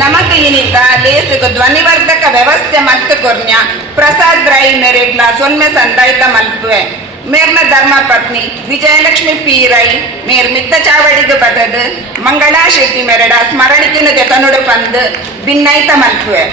ನಮಕ್ ಇನ್ನಿತ ಲೇಸಿಗೆ ಧ್ವನಿವರ್ಧಕ ವ್ಯವಸ್ಥೆ ಮತ್ತು ಕೊರ್ನ್ಯ ಪ್ರಸಾದ್ ರೈ ಮೇರೆಗ್ಲ ಸೊನ್ಮೆ ಸಂದಾಯಿತ ಮಲ್ಪುವೆ ಮೇರ್ನ ಧರ್ಮ ಪತ್ನಿ ವಿಜಯಲಕ್ಷ್ಮಿ ಪಿ ರೈ ಮೇರ್ ಮಿತ್ತ ಚಾವಡಿಗೆ ಬದದು ಮಂಗಳಾ ಶೆಟ್ಟಿ ಮೆರಡ ಸ್ಮರಣಿಕಿನ ದೆತನುಡು ಪಂದು ಭಿನ್ನೈತ ಮಲ್ಪುವೆ.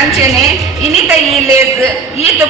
ಅಂಚನೆ ಇನ್ನಿತ ಈ ಲೇಸ್ ಈತ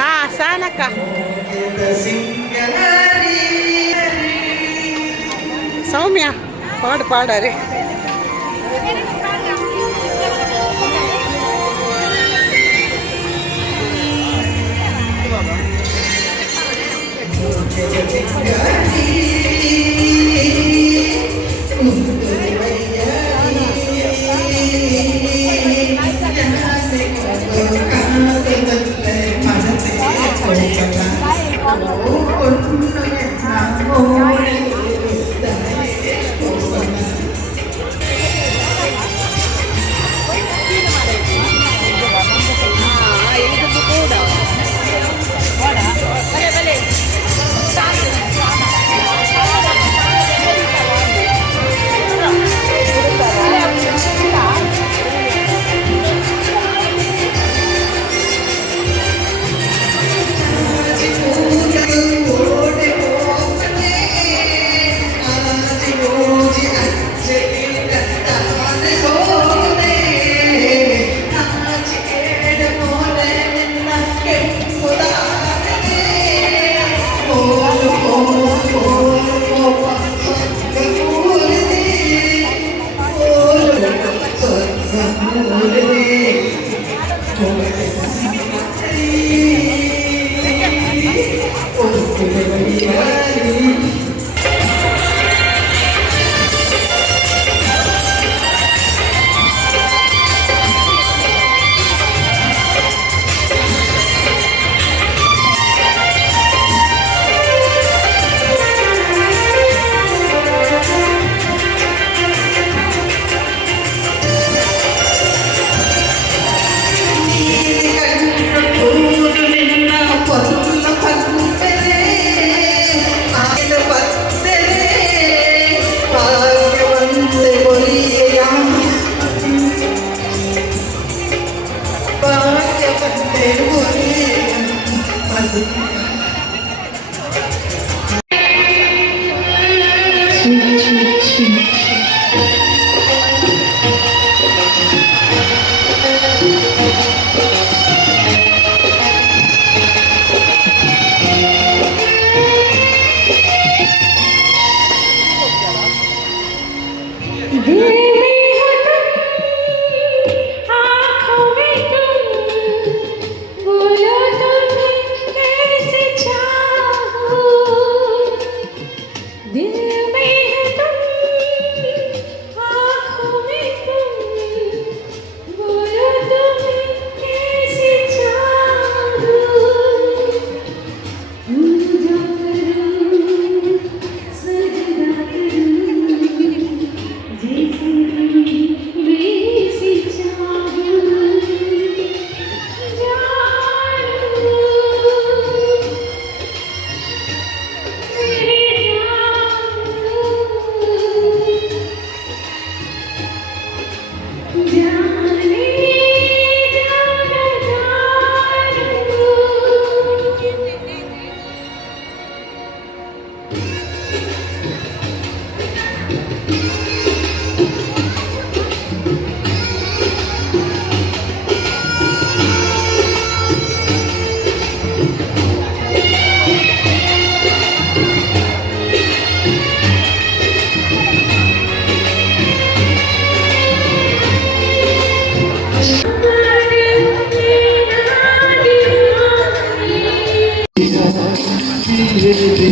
ಹಾ ಸಾನಕ್ಕ ಸೌಮ್ಯ ಪಾಡಾರೆ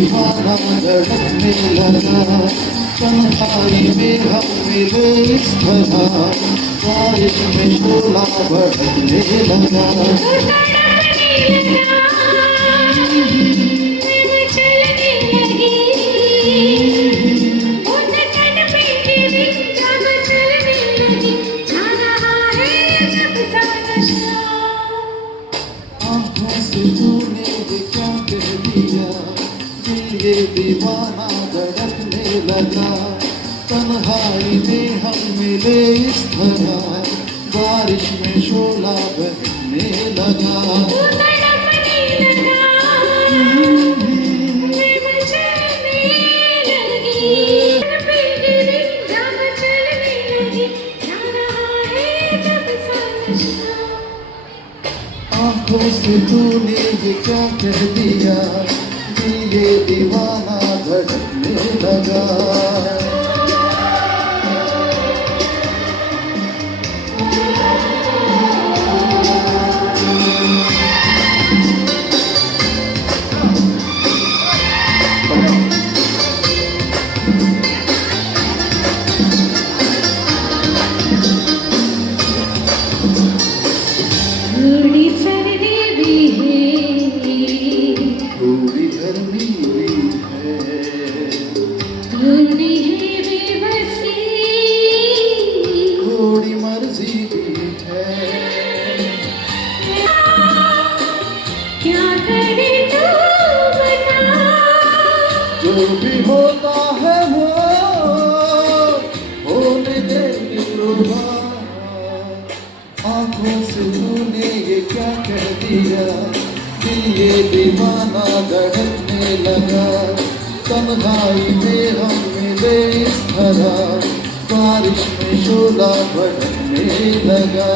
दीवाना धड़कने लगा तन्हाई में हम मिले इस तरह बारिश में शोला भड़कने लगा ये दीवाना धड़कने लगा तन्हाई में हम मिले इस तरह बारिश में शोला बहने लगा से तूने ये क्या कह दिया, दिल ये दीवाना धड़कने लगा। थोड़ी सर्दी भी है, थोड़ी गर्मी भी है, थोड़ी है बेबसी, थोड़ी मर्जी भी है। क्या करे तू बता, जो भी होता है वो होने दे दिलरुबा। आंखों से तूने ये क्या कह दिया, दिल ये दीवाना धड़कने लगा। तन्हाई में हम मिले इस तरह, बारिश में शोला भड़कने लगा।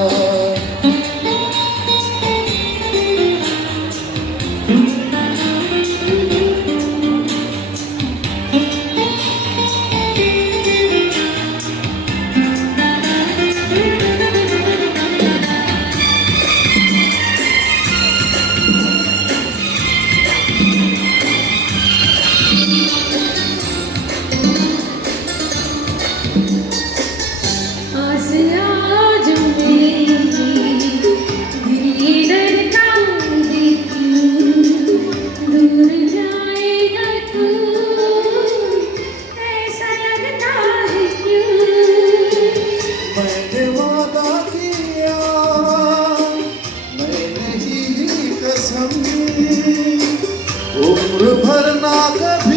आस आज मेरी दिल ये डरता है क्यों, दूर जाएगा तू ऐसा लगता है क्यों। मैंने वादा किया, मैंने ही कसम, उम्र भर ना कभी